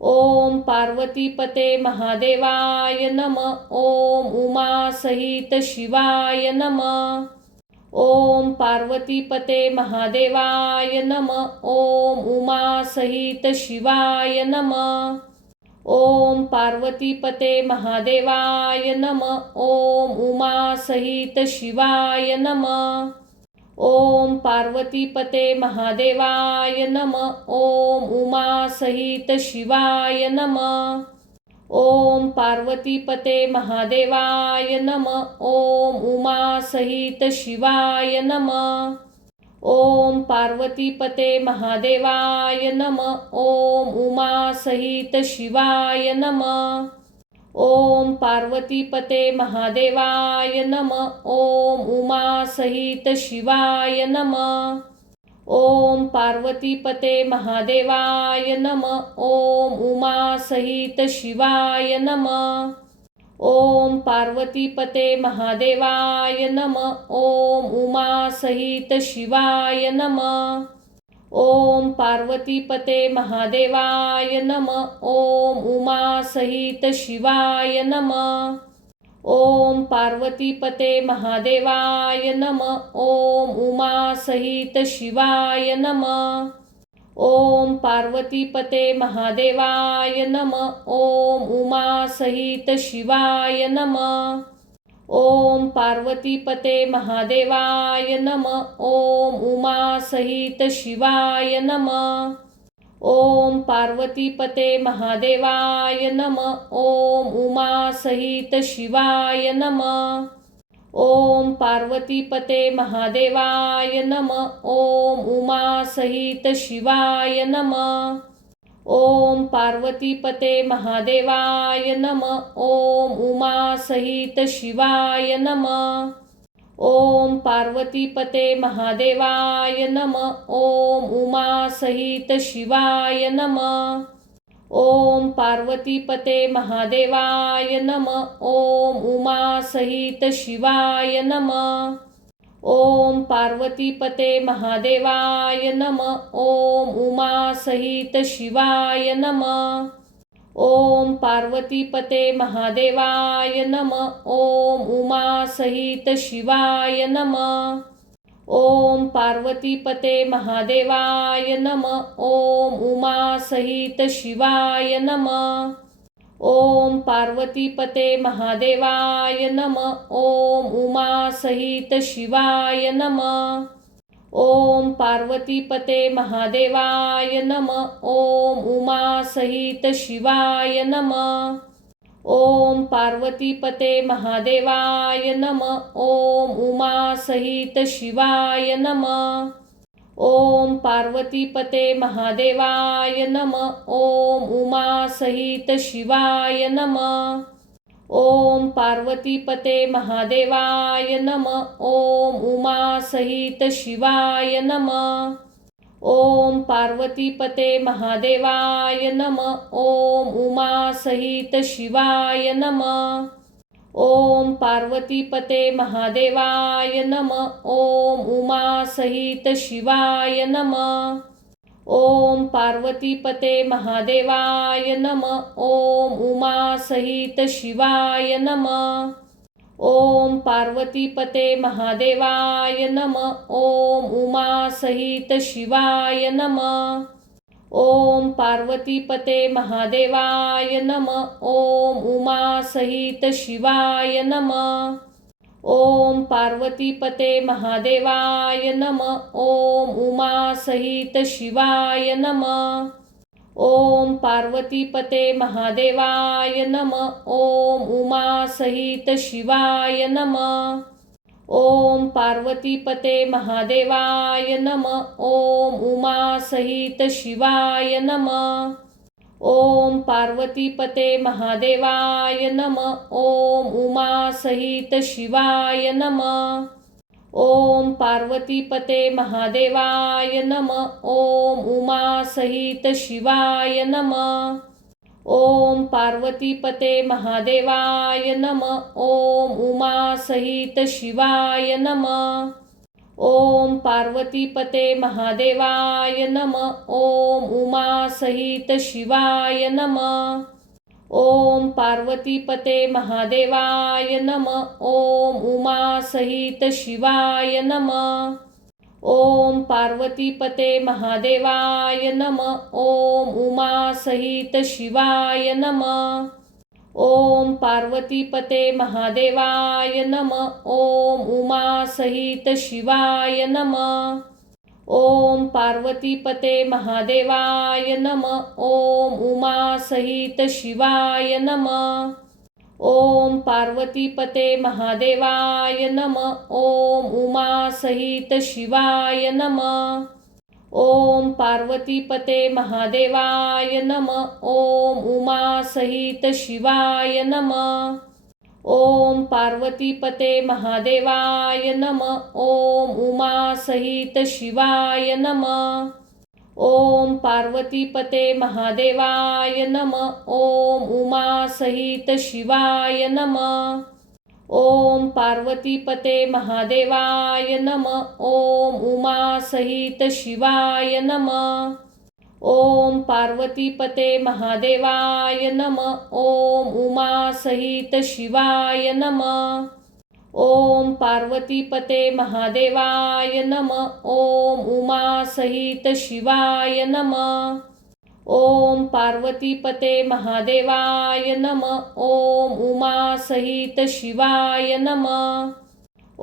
ओम पार्वतीपते महादेवाय नमः। ओम उमा सहित शिवाय नमः। ओम पार्वतीपते महादेवाय नमः। ओम उमा सहित शिवाय नमः। ओम पार्वतीपते महादेवाय नमः। ओम उमा सहित शिवाय नमः। ओम पार्वतीपते महादेवाय नमः। ओम उमा सहित शिवाय नमः। ओम पार्वतीपते महादेवाय नमः। ओम उमा सहित शिवाय नमः। ओम पार्वतीपते महादेवाय नमः। ओम उमा सहित शिवाय नमः। ओम पार्वतीपते महादेवाय नमः। ओम उमा सहित शिवाय नमः। ओम पार्वतीपते महादेवाय नमः। ओम उमा सहित शिवाय नमः। ओम पार्वतीपते महादेवाय नमः। ओम उमा सहित शिवाय नमः। ओम पार्वतीपते महादेवाय नमः। ओम उमा सहित शिवाय नमः। ओम पार्वतीपते महादेवाय नमः। ओम उमा सहित शिवाय नमः। ओम पार्वतीपते महादेवाय नमः। ओम उमा सहित शिवाय नमः। ओम पार्वतीपते महादेवाय नमः। ओम उमा सहित शिवाय नमः। ओम पार्वतीपते महादेवाय नमः। ओम उमा सहित शिवाय नमः। ओम पार्वतीपते महादेवाय नमः। ओम उमा सहित शिवाय नमः। ओम पार्वतीपते महादेवाय नमः। ओम उमा सहित शिवाय नमः। ओम पार्वतीपते महादेवाय नमः। ओम उमा सहित शिवाय नमः। ओम पार्वतीपते महादेवाय नमः। ओम उमा सहित शिवाय नमः। ओम पार्वतीपते महादेवाय नमः। ओम उमा सहित शिवाय नमः। ओम पार्वतीपते महादेवाय नमः। ओम उमा सहित शिवाय नमः। ओम पार्वतीपते महादेवाय नमः। ओम उमा सहित शिवाय नमः। ओम पार्वतीपते महादेवाय नमः। ओम उमा सहित शिवाय नमः। ओम पार्वतीपते महादेवाय नमः। ओम उमा सहित शिवाय नमः। ओम पार्वतीपते महादेवाय नमः। ओम उमा सहित शिवाय नमः। ओम पार्वतीपते महादेवाय नमः। ओम उमा सहित शिवाय नमः। ओम पार्वतीपते महादेवाय नमः। ओम उमा सहित शिवाय नमः। ओम पार्वतीपते महादेवाय नमः। ओम उमा सहित शिवाय नमः। ओम पार्वतीपते महादेवाय नमः। ओम उमा सहित शिवाय नमः। ओम पार्वतीपते महादेवाय नमः। ओम उमा सहित शिवाय नमः। ओम पार्वतीपते महादेवाय नमः। ओम उमा सहित शिवाय नमः। ओम पार्वतीपते महादेवाय नमः। ओम उमा सहित शिवाय नमः। ओम पार्वतीपते महादेवाय नमः. ओम उमा सहित शिवाय नमः. ओम पार्वतीपते महादेवाय नमः. ओम उमा सहित शिवाय नमः. ओम पार्वतीपते महादेवाय नमः. ओम उमा सहित शिवाय नमः. ओम पार्वतीपते महादेवाय नमः. ओम उमा सहित शिवाय नमः. ओम पार्वतीपते महादेवाय नमः. ओम उमा सहित शिवाय नमः. ओम पार्वतीपते महादेवाय नमः. ओम उमा सहित शिवाय नमः. ओम पार्वतीपते महादेवाय नमः. ओम उमा सहित शिवाय नमः. ओम पार्वतीपते महादेवाय नमः. ओम उमा सहित शिवाय नमः. ओम पार्वतीपते महादेवाय नमः. ओम उमा सहित शिवाय नमः. ओम पार्वतीपते महादेवाय नमः. ओम उमा सहित शिवाय नमः. ओम पार्वतीपते महादेवाय नमः. ओम उमा सहित शिवाय नमः. ओम पार्वतीपते महादेवाय नमः. ओम उमा सहित शिवाय नमः. ओम पार्वतीपते महादेवाय नमः. ओम उमा सहित शिवाय नमः. ओम पार्वतीपते महादेवाय नमः. ओम उमा सहित शिवाय नमः. ओम पार्वतीपते महादेवाय नमः. ओम उमा सहित शिवाय नमः. ओम पार्वतीपते महादेवाय नमः. ओम उमा सहित शिवाय नमः. ओम पार्वतीपते महादेवाय नमः. ओम उमा सहित शिवाय नमः. ओम पार्वतीपते महादेवाय नमः. ओम उमा सहित शिवाय नमः. ओम पार्वतीपते महादेवाय नमः. ओम उमा सहित शिवाय नमः.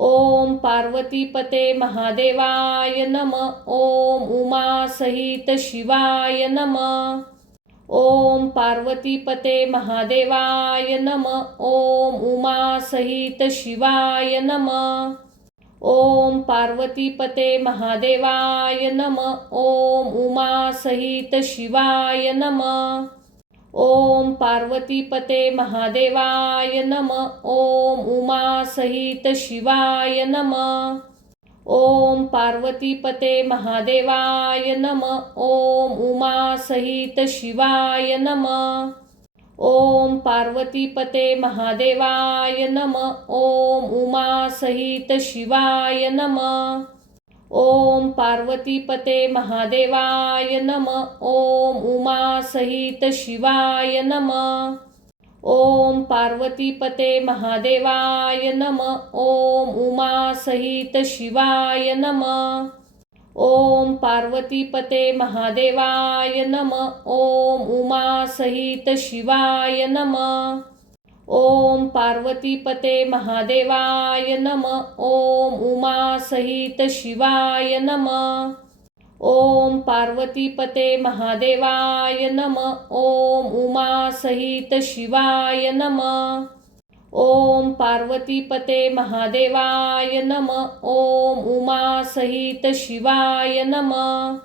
ओम पार्वतीपते महादेवाय नमः. ओम उमा सहित शिवाय नमः. ओम पार्वतीपते महादेवाय नमः. ओम उमा सहित शिवाय नमः. ओम पार्वतीपते महादेवाय नमः. ओम उमा सहित शिवाय नमः. ओम पार्वतीपते महादेवाय नमः. ओम उमा सहित शिवाय नमः. ओम पार्वतीपते महादेवाय नमः. ओम उमा सहित शिवाय नमः. ओम पार्वतीपते महादेवाय नमः. ओम उमा सहित शिवाय नमः. ओम पार्वतीपते महादेवाय नमः. ओम उमा सहित शिवाय नमः. ओम पार्वतीपते महादेवाय नमः. ओम उमा सहित शिवाय नमः. ओम पार्वतीपते महादेवाय नमः. ओम उमा सहित शिवाय नमः. ओम पार्वतीपते महादेवाय नमः. ओम उमा सहित शिवाय नमः. ओम पार्वतीपते महादेवाय नमः. ओम उमा सहित शिवाय नमः. ओम पार्वतीपते महादेवाय नमः. ओम उमा सहित शिवाय नमः.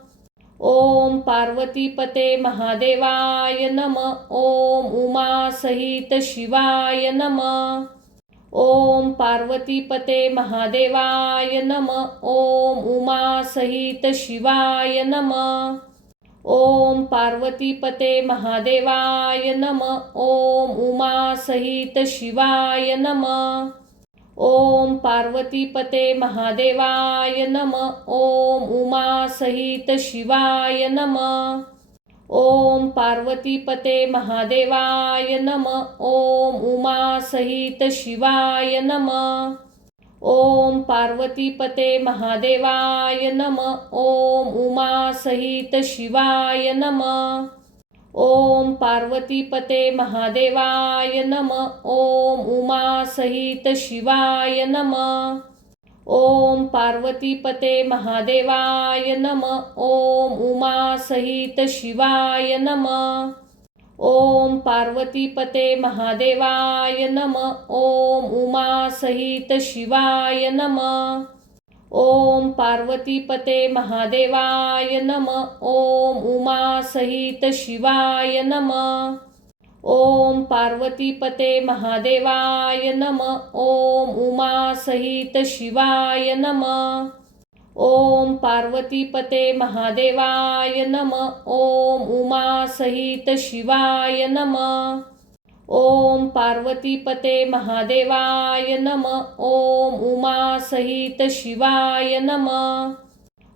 ओम पार्वतीपते महादेवाय नमः. ओम उमा सहित शिवाय नमः. ओम पार्वतीपते महादेवाय नमः. ओम उमा सहित शिवाय नमः. ओम पार्वतीपते महादेवाय नमः. ओम उमा सहित शिवाय नमः. ओम पार्वतीपते महादेवाय नमः. ओम उमा सहित शिवाय नमः. ओम पार्वतीपते महादेवाय नमः. ओम उमा सहित शिवाय नमः. ओम पार्वतीपते महादेवाय नमः. ओम उमा सहित शिवाय नमः. ओम पार्वतीपते महादेवाय नमः. ओम उमा सहित शिवाय नमः. ओम पार्वतीपते महादेवाय नमः. ओम उमा सहित शिवाय नमः. ओम पार्वतीपते महादेवाय नमः. ओम उमा सहित शिवाय नमः. ओम पार्वतीपते महादेवाय नमः. ओम उमा सहित शिवाय नमः. ओम पार्वतीपते महादेवाय नमः. ओम उमा सहित शिवाय नमः. ओम पार्वतीपते महादेवाय नमः. ओम उमा सहित शिवाय नमः. ओम पार्वतीपते महादेवाय नमः. ओम उमा सहित शिवाय नमः.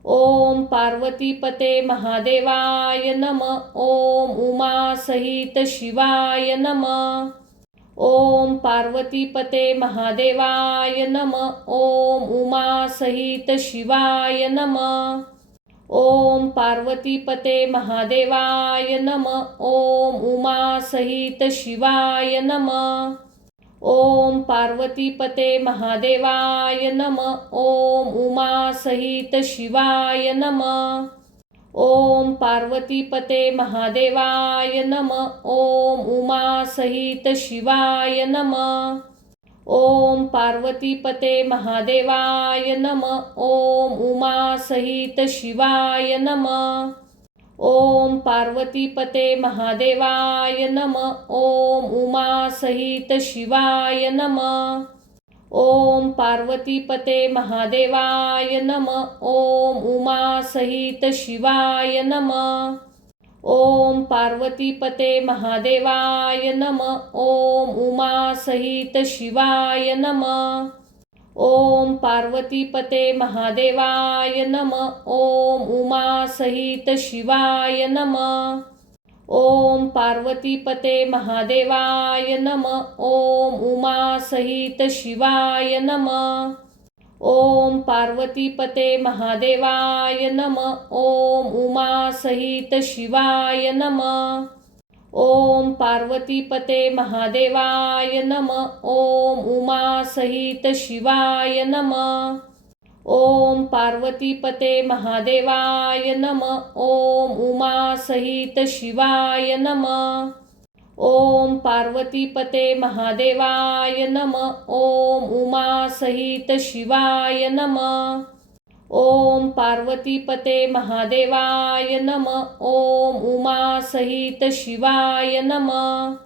ओम पार्वतीपते महादेवाय नमः. ओम उमा सहित शिवाय नमः. ओम पार्वतीपते महादेवाय नमः. ओम उमा सहित शिवाय नमः. ओम पार्वतीपते महादेवाय नमः. ओम उमा सहित शिवाय नमः. ओम पार्वतीपते महादेवाय नमः. ओम उमा सहित शिवाय नमः. ओम पार्वतीपते महादेवाय नमः. ओम उमा सहित शिवाय नमः. ओम पार्वतीपते महादेवाय नमः. ओम उमा सहित शिवाय नमः. ओम पार्वतीपते महादेवाय नमः. ओम उमा सहित शिवाय नमः. ओम पार्वतीपते महादेवाय नमः. ओम उमा सहित शिवाय नमः. ओम पार्वतीपते महादेवाय नमः. ओम उमा सहित शिवाय नमः. ओम पार्वतीपते महादेवाय नमः. ओम उमा सहित शिवाय नमः. ओम पार्वतीपते महादेवाय नमः. ओम उमा सहित शिवाय नमः. ओम पार्वतीपते महादेवाय नमः. ओम उमा सहित शिवाय नमः. ओम पार्वतीपते महादेवाय नमः. ओम उमा सहित शिवाय नमः. ओम पार्वतीपते महादेवाय नमः. ओम उमा सहित शिवाय नमः. ओम पार्वतीपते महादेवाय नमः. ओम उमा सहित शिवाय नमः. ओम पार्वतीपते महादेवाय नमः. ओम उमा सहित शिवाय नमः.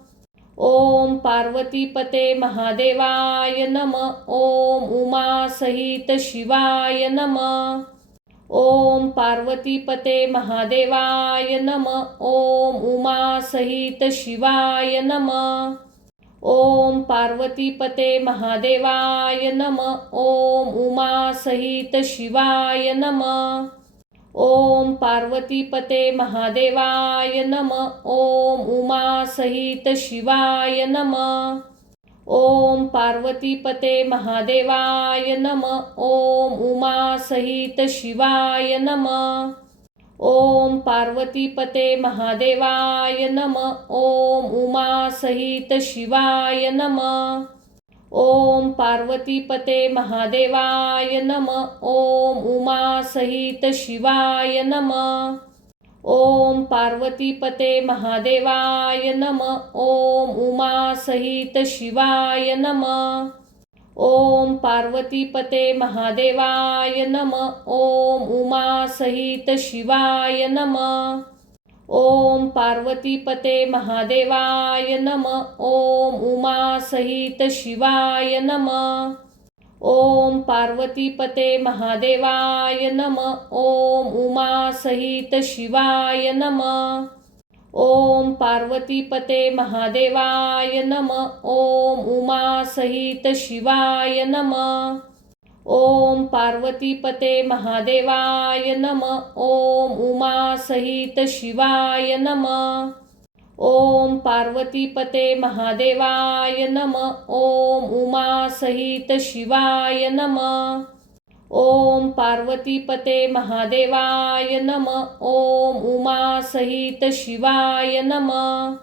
ओम पार्वतीपते महादेवाय नमः. ओम उमा सहित शिवाय नमः. ओम पार्वतीपते महादेवाय नमः. ओम उमा सहित शिवाय नमः. ओम पार्वतीपते महादेवाय नमः. ओम उमा सहित शिवाय नमः. ओम पार्वतीपते महादेवाय नमः. ओम उमा सहित शिवाय नमः. ओम पार्वतीपते महादेवाय नमः. ओम उमा सहित शिवाय नमः. ओम पार्वतीपते महादेवाय नमः. ओम उमा सहित शिवाय नमः. ओम पार्वतीपते महादेवाय नमः. ओम उमा सहित शिवाय नमः. ओम पार्वतीपते महादेवाय नमः. ओम उमा सहित शिवाय नमः. ओम पार्वतीपते महादेवाय नमः. ओम उमा सहित शिवाय नमः. ओम पार्वतीपते महादेवाय नमः. ओम उमा सहित शिवाय नमः. ओम पार्वतीपते महादेवाय नमः. ओम उमा सहित शिवाय नमः. ओम पार्वतीपते महादेवाय नमः. ओम उमा सहित शिवाय नमः. ओम पार्वतीपते महादेवाय नमः. ओम उमा सहित शिवाय नमः. ओम पार्वतीपते महादेवाय नमः. ओम उमा सहित शिवाय नमः. ओम पार्वतीपते महादेवाय नमः. ओम उमा सहित शिवाय नमः।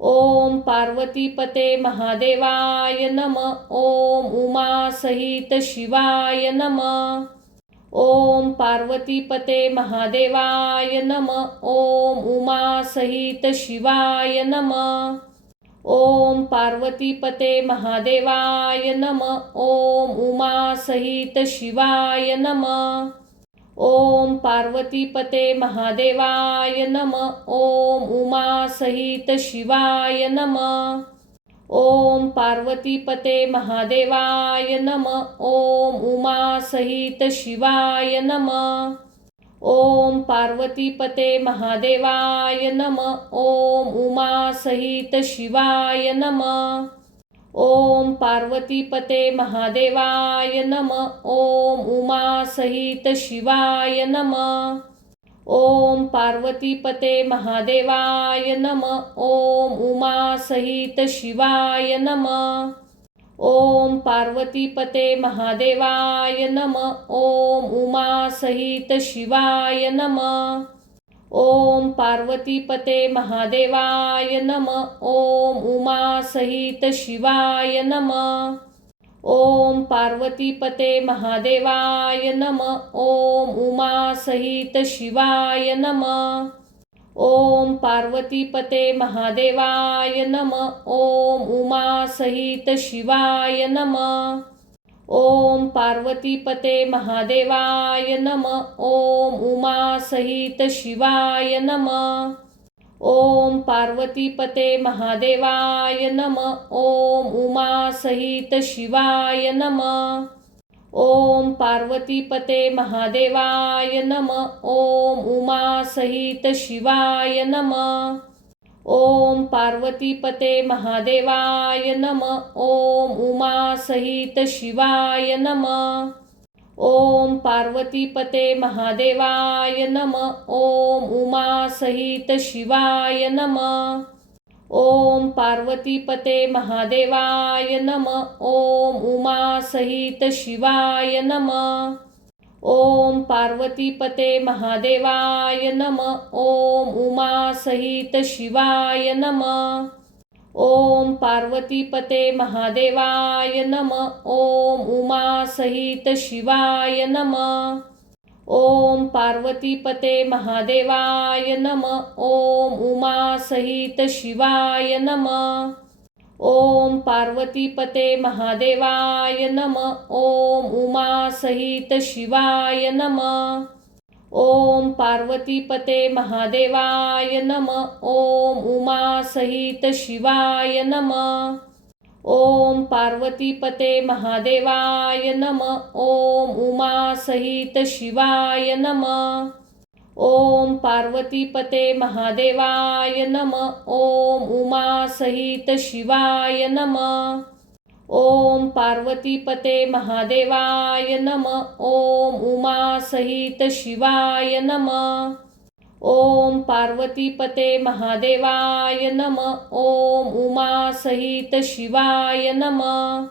ओम पार्वतीपते महादेवाय नमः। ओम उमा सहित शिवाय नमः। ओम पार्वतीपते महादेवाय नमः। ओम उमा सहित शिवाय नमः। ओम पार्वतीपते महादेवाय नमः। ओम उमा सहित शिवाय नमः। ओम पार्वतीपते महादेवाय नमः। ओम उमा सहित शिवाय नमः। ओम पार्वतीपते महादेवाय नमः। ओम उमा सहित शिवाय नमः। ओम पार्वतीपते महादेवाय नमः। ओम उमा सहित शिवाय नमः। ओम पार्वतीपते महादेवाय नमः। ओम उमा सहित शिवाय नमः। ओम पार्वतीपते महादेवाय नमः। ओम उमा सहित शिवाय नमः। ओम पार्वतीपते महादेवाय नमः। ओम उमा सहित शिवाय नमः। ओम पार्वतीपते महादेवाय नमः। ओम उमा सहित शिवाय नमः। ओम पार्वतीपते महादेवाय नमः। ओम उमा सहित शिवाय नमः। ओम पार्वतीपते महादेवाय नमः। ओम उमा सहित शिवाय नमः। ओम पार्वतीपते महादेवाय नमः। ओम उमा सहित शिवाय नमः। ओम पार्वतीपते महादेवाय नमः। ओम उमा सहित शिवाय नमः। ओम पार्वतीपते महादेवाय नमः। ओम उमा सहित शिवाय नमः। ओम पार्वतीपते महादेवाय नमः। ओम उमा सहित शिवाय नमः। ओम पार्वतीपते महादेवाय नमः। ओम उमा सहित शिवाय नमः। ओम पार्वतीपते महादेवाय नमः। ओम उमा सहित शिवाय नमः। ओम पार्वतीपते महादेवाय नमः। ओम उमा सहित शिवाय नमः। ओम पार्वतीपते महादेवाय नमः। ओम उमा सहित शिवाय नमः। ओम पार्वतीपते महादेवाय नमः। ओम उमा सहित शिवाय नमः। ओम पार्वतीपते महादेवाय नमः। ओम उमा सहित शिवाय नमः। ओम पार्वतीपते महादेवाय नमः। ओम उमा सहित शिवाय नमः। ओम पार्वतीपते महादेवाय नमः। ओम उमा सहित शिवाय नमः। ओम पार्वतीपते महादेवाय नमः। ओम उमा सहित शिवाय नमः। ओम पार्वतीपते महादेवाय नमः। ओम उमा सहित शिवाय नमः। ओम पार्वतीपते महादेवाय नमः। ओम उमा सहित शिवाय नमः।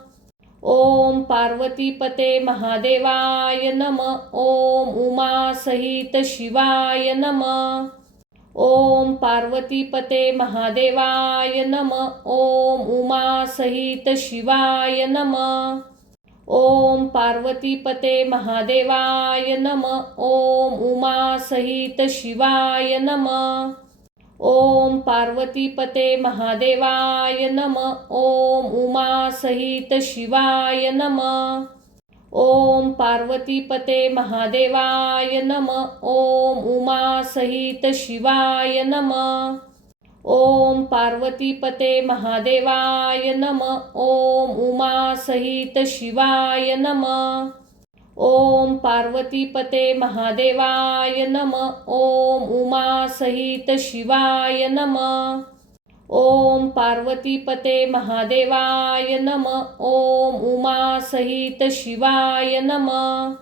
ओम पार्वतीपते महादेवाय नमः। ओम उमा सहित शिवाय नमः। ओम पार्वतीपते महादेवाय नमः। ओम उमा सहित शिवाय नमः। ओम पार्वतीपते महादेवाय नमः। ओम उमा सहित शिवाय नमः। ओम पार्वतीपते महादेवाय नमः। ओम उमा सहित शिवाय नमः। ओम पार्वतीपते महादेवाय नमः। ओम उमा सहित शिवाय नमः। ओम पार्वतीपते महादेवाय नमः। ओम उमा सहित शिवाय नमः। ओम पार्वतीपते महादेवाय नमः। ओम उमा सहित शिवाय नमः। ओम पार्वतीपते महादेवाय नमः। ओम उमा सहित शिवाय नमः।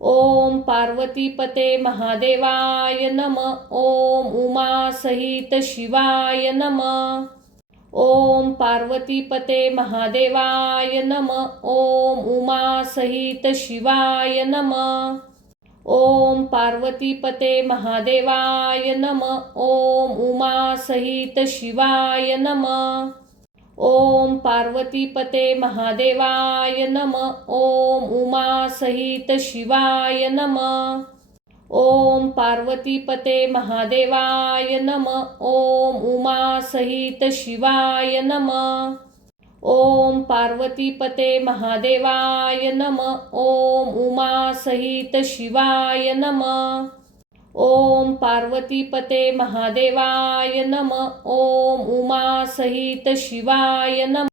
ओम पार्वतीपते महादेवाय नमः। ओम उमा सहित शिवाय नमः। ओम पार्वतीपते महादेवाय नमः। ओम उमा सहित शिवाय नमः। ओम पार्वतीपते महादेवाय नमः। ओम उमा सहित शिवाय नमः। ओम पार्वतीपते महादेवाय नमः। ओम उमा सहित शिवाय नमः। ओम पार्वतीपते महादेवाय नमः। ओम उमा सहित शिवाय नमः। ओम पार्वतीपते महादेवाय नमः। ओम उमा सहित शिवाय नमः। ओम पार्वतीपते महादेवाय नमः। ओम उमा सहित शिवाय नमः।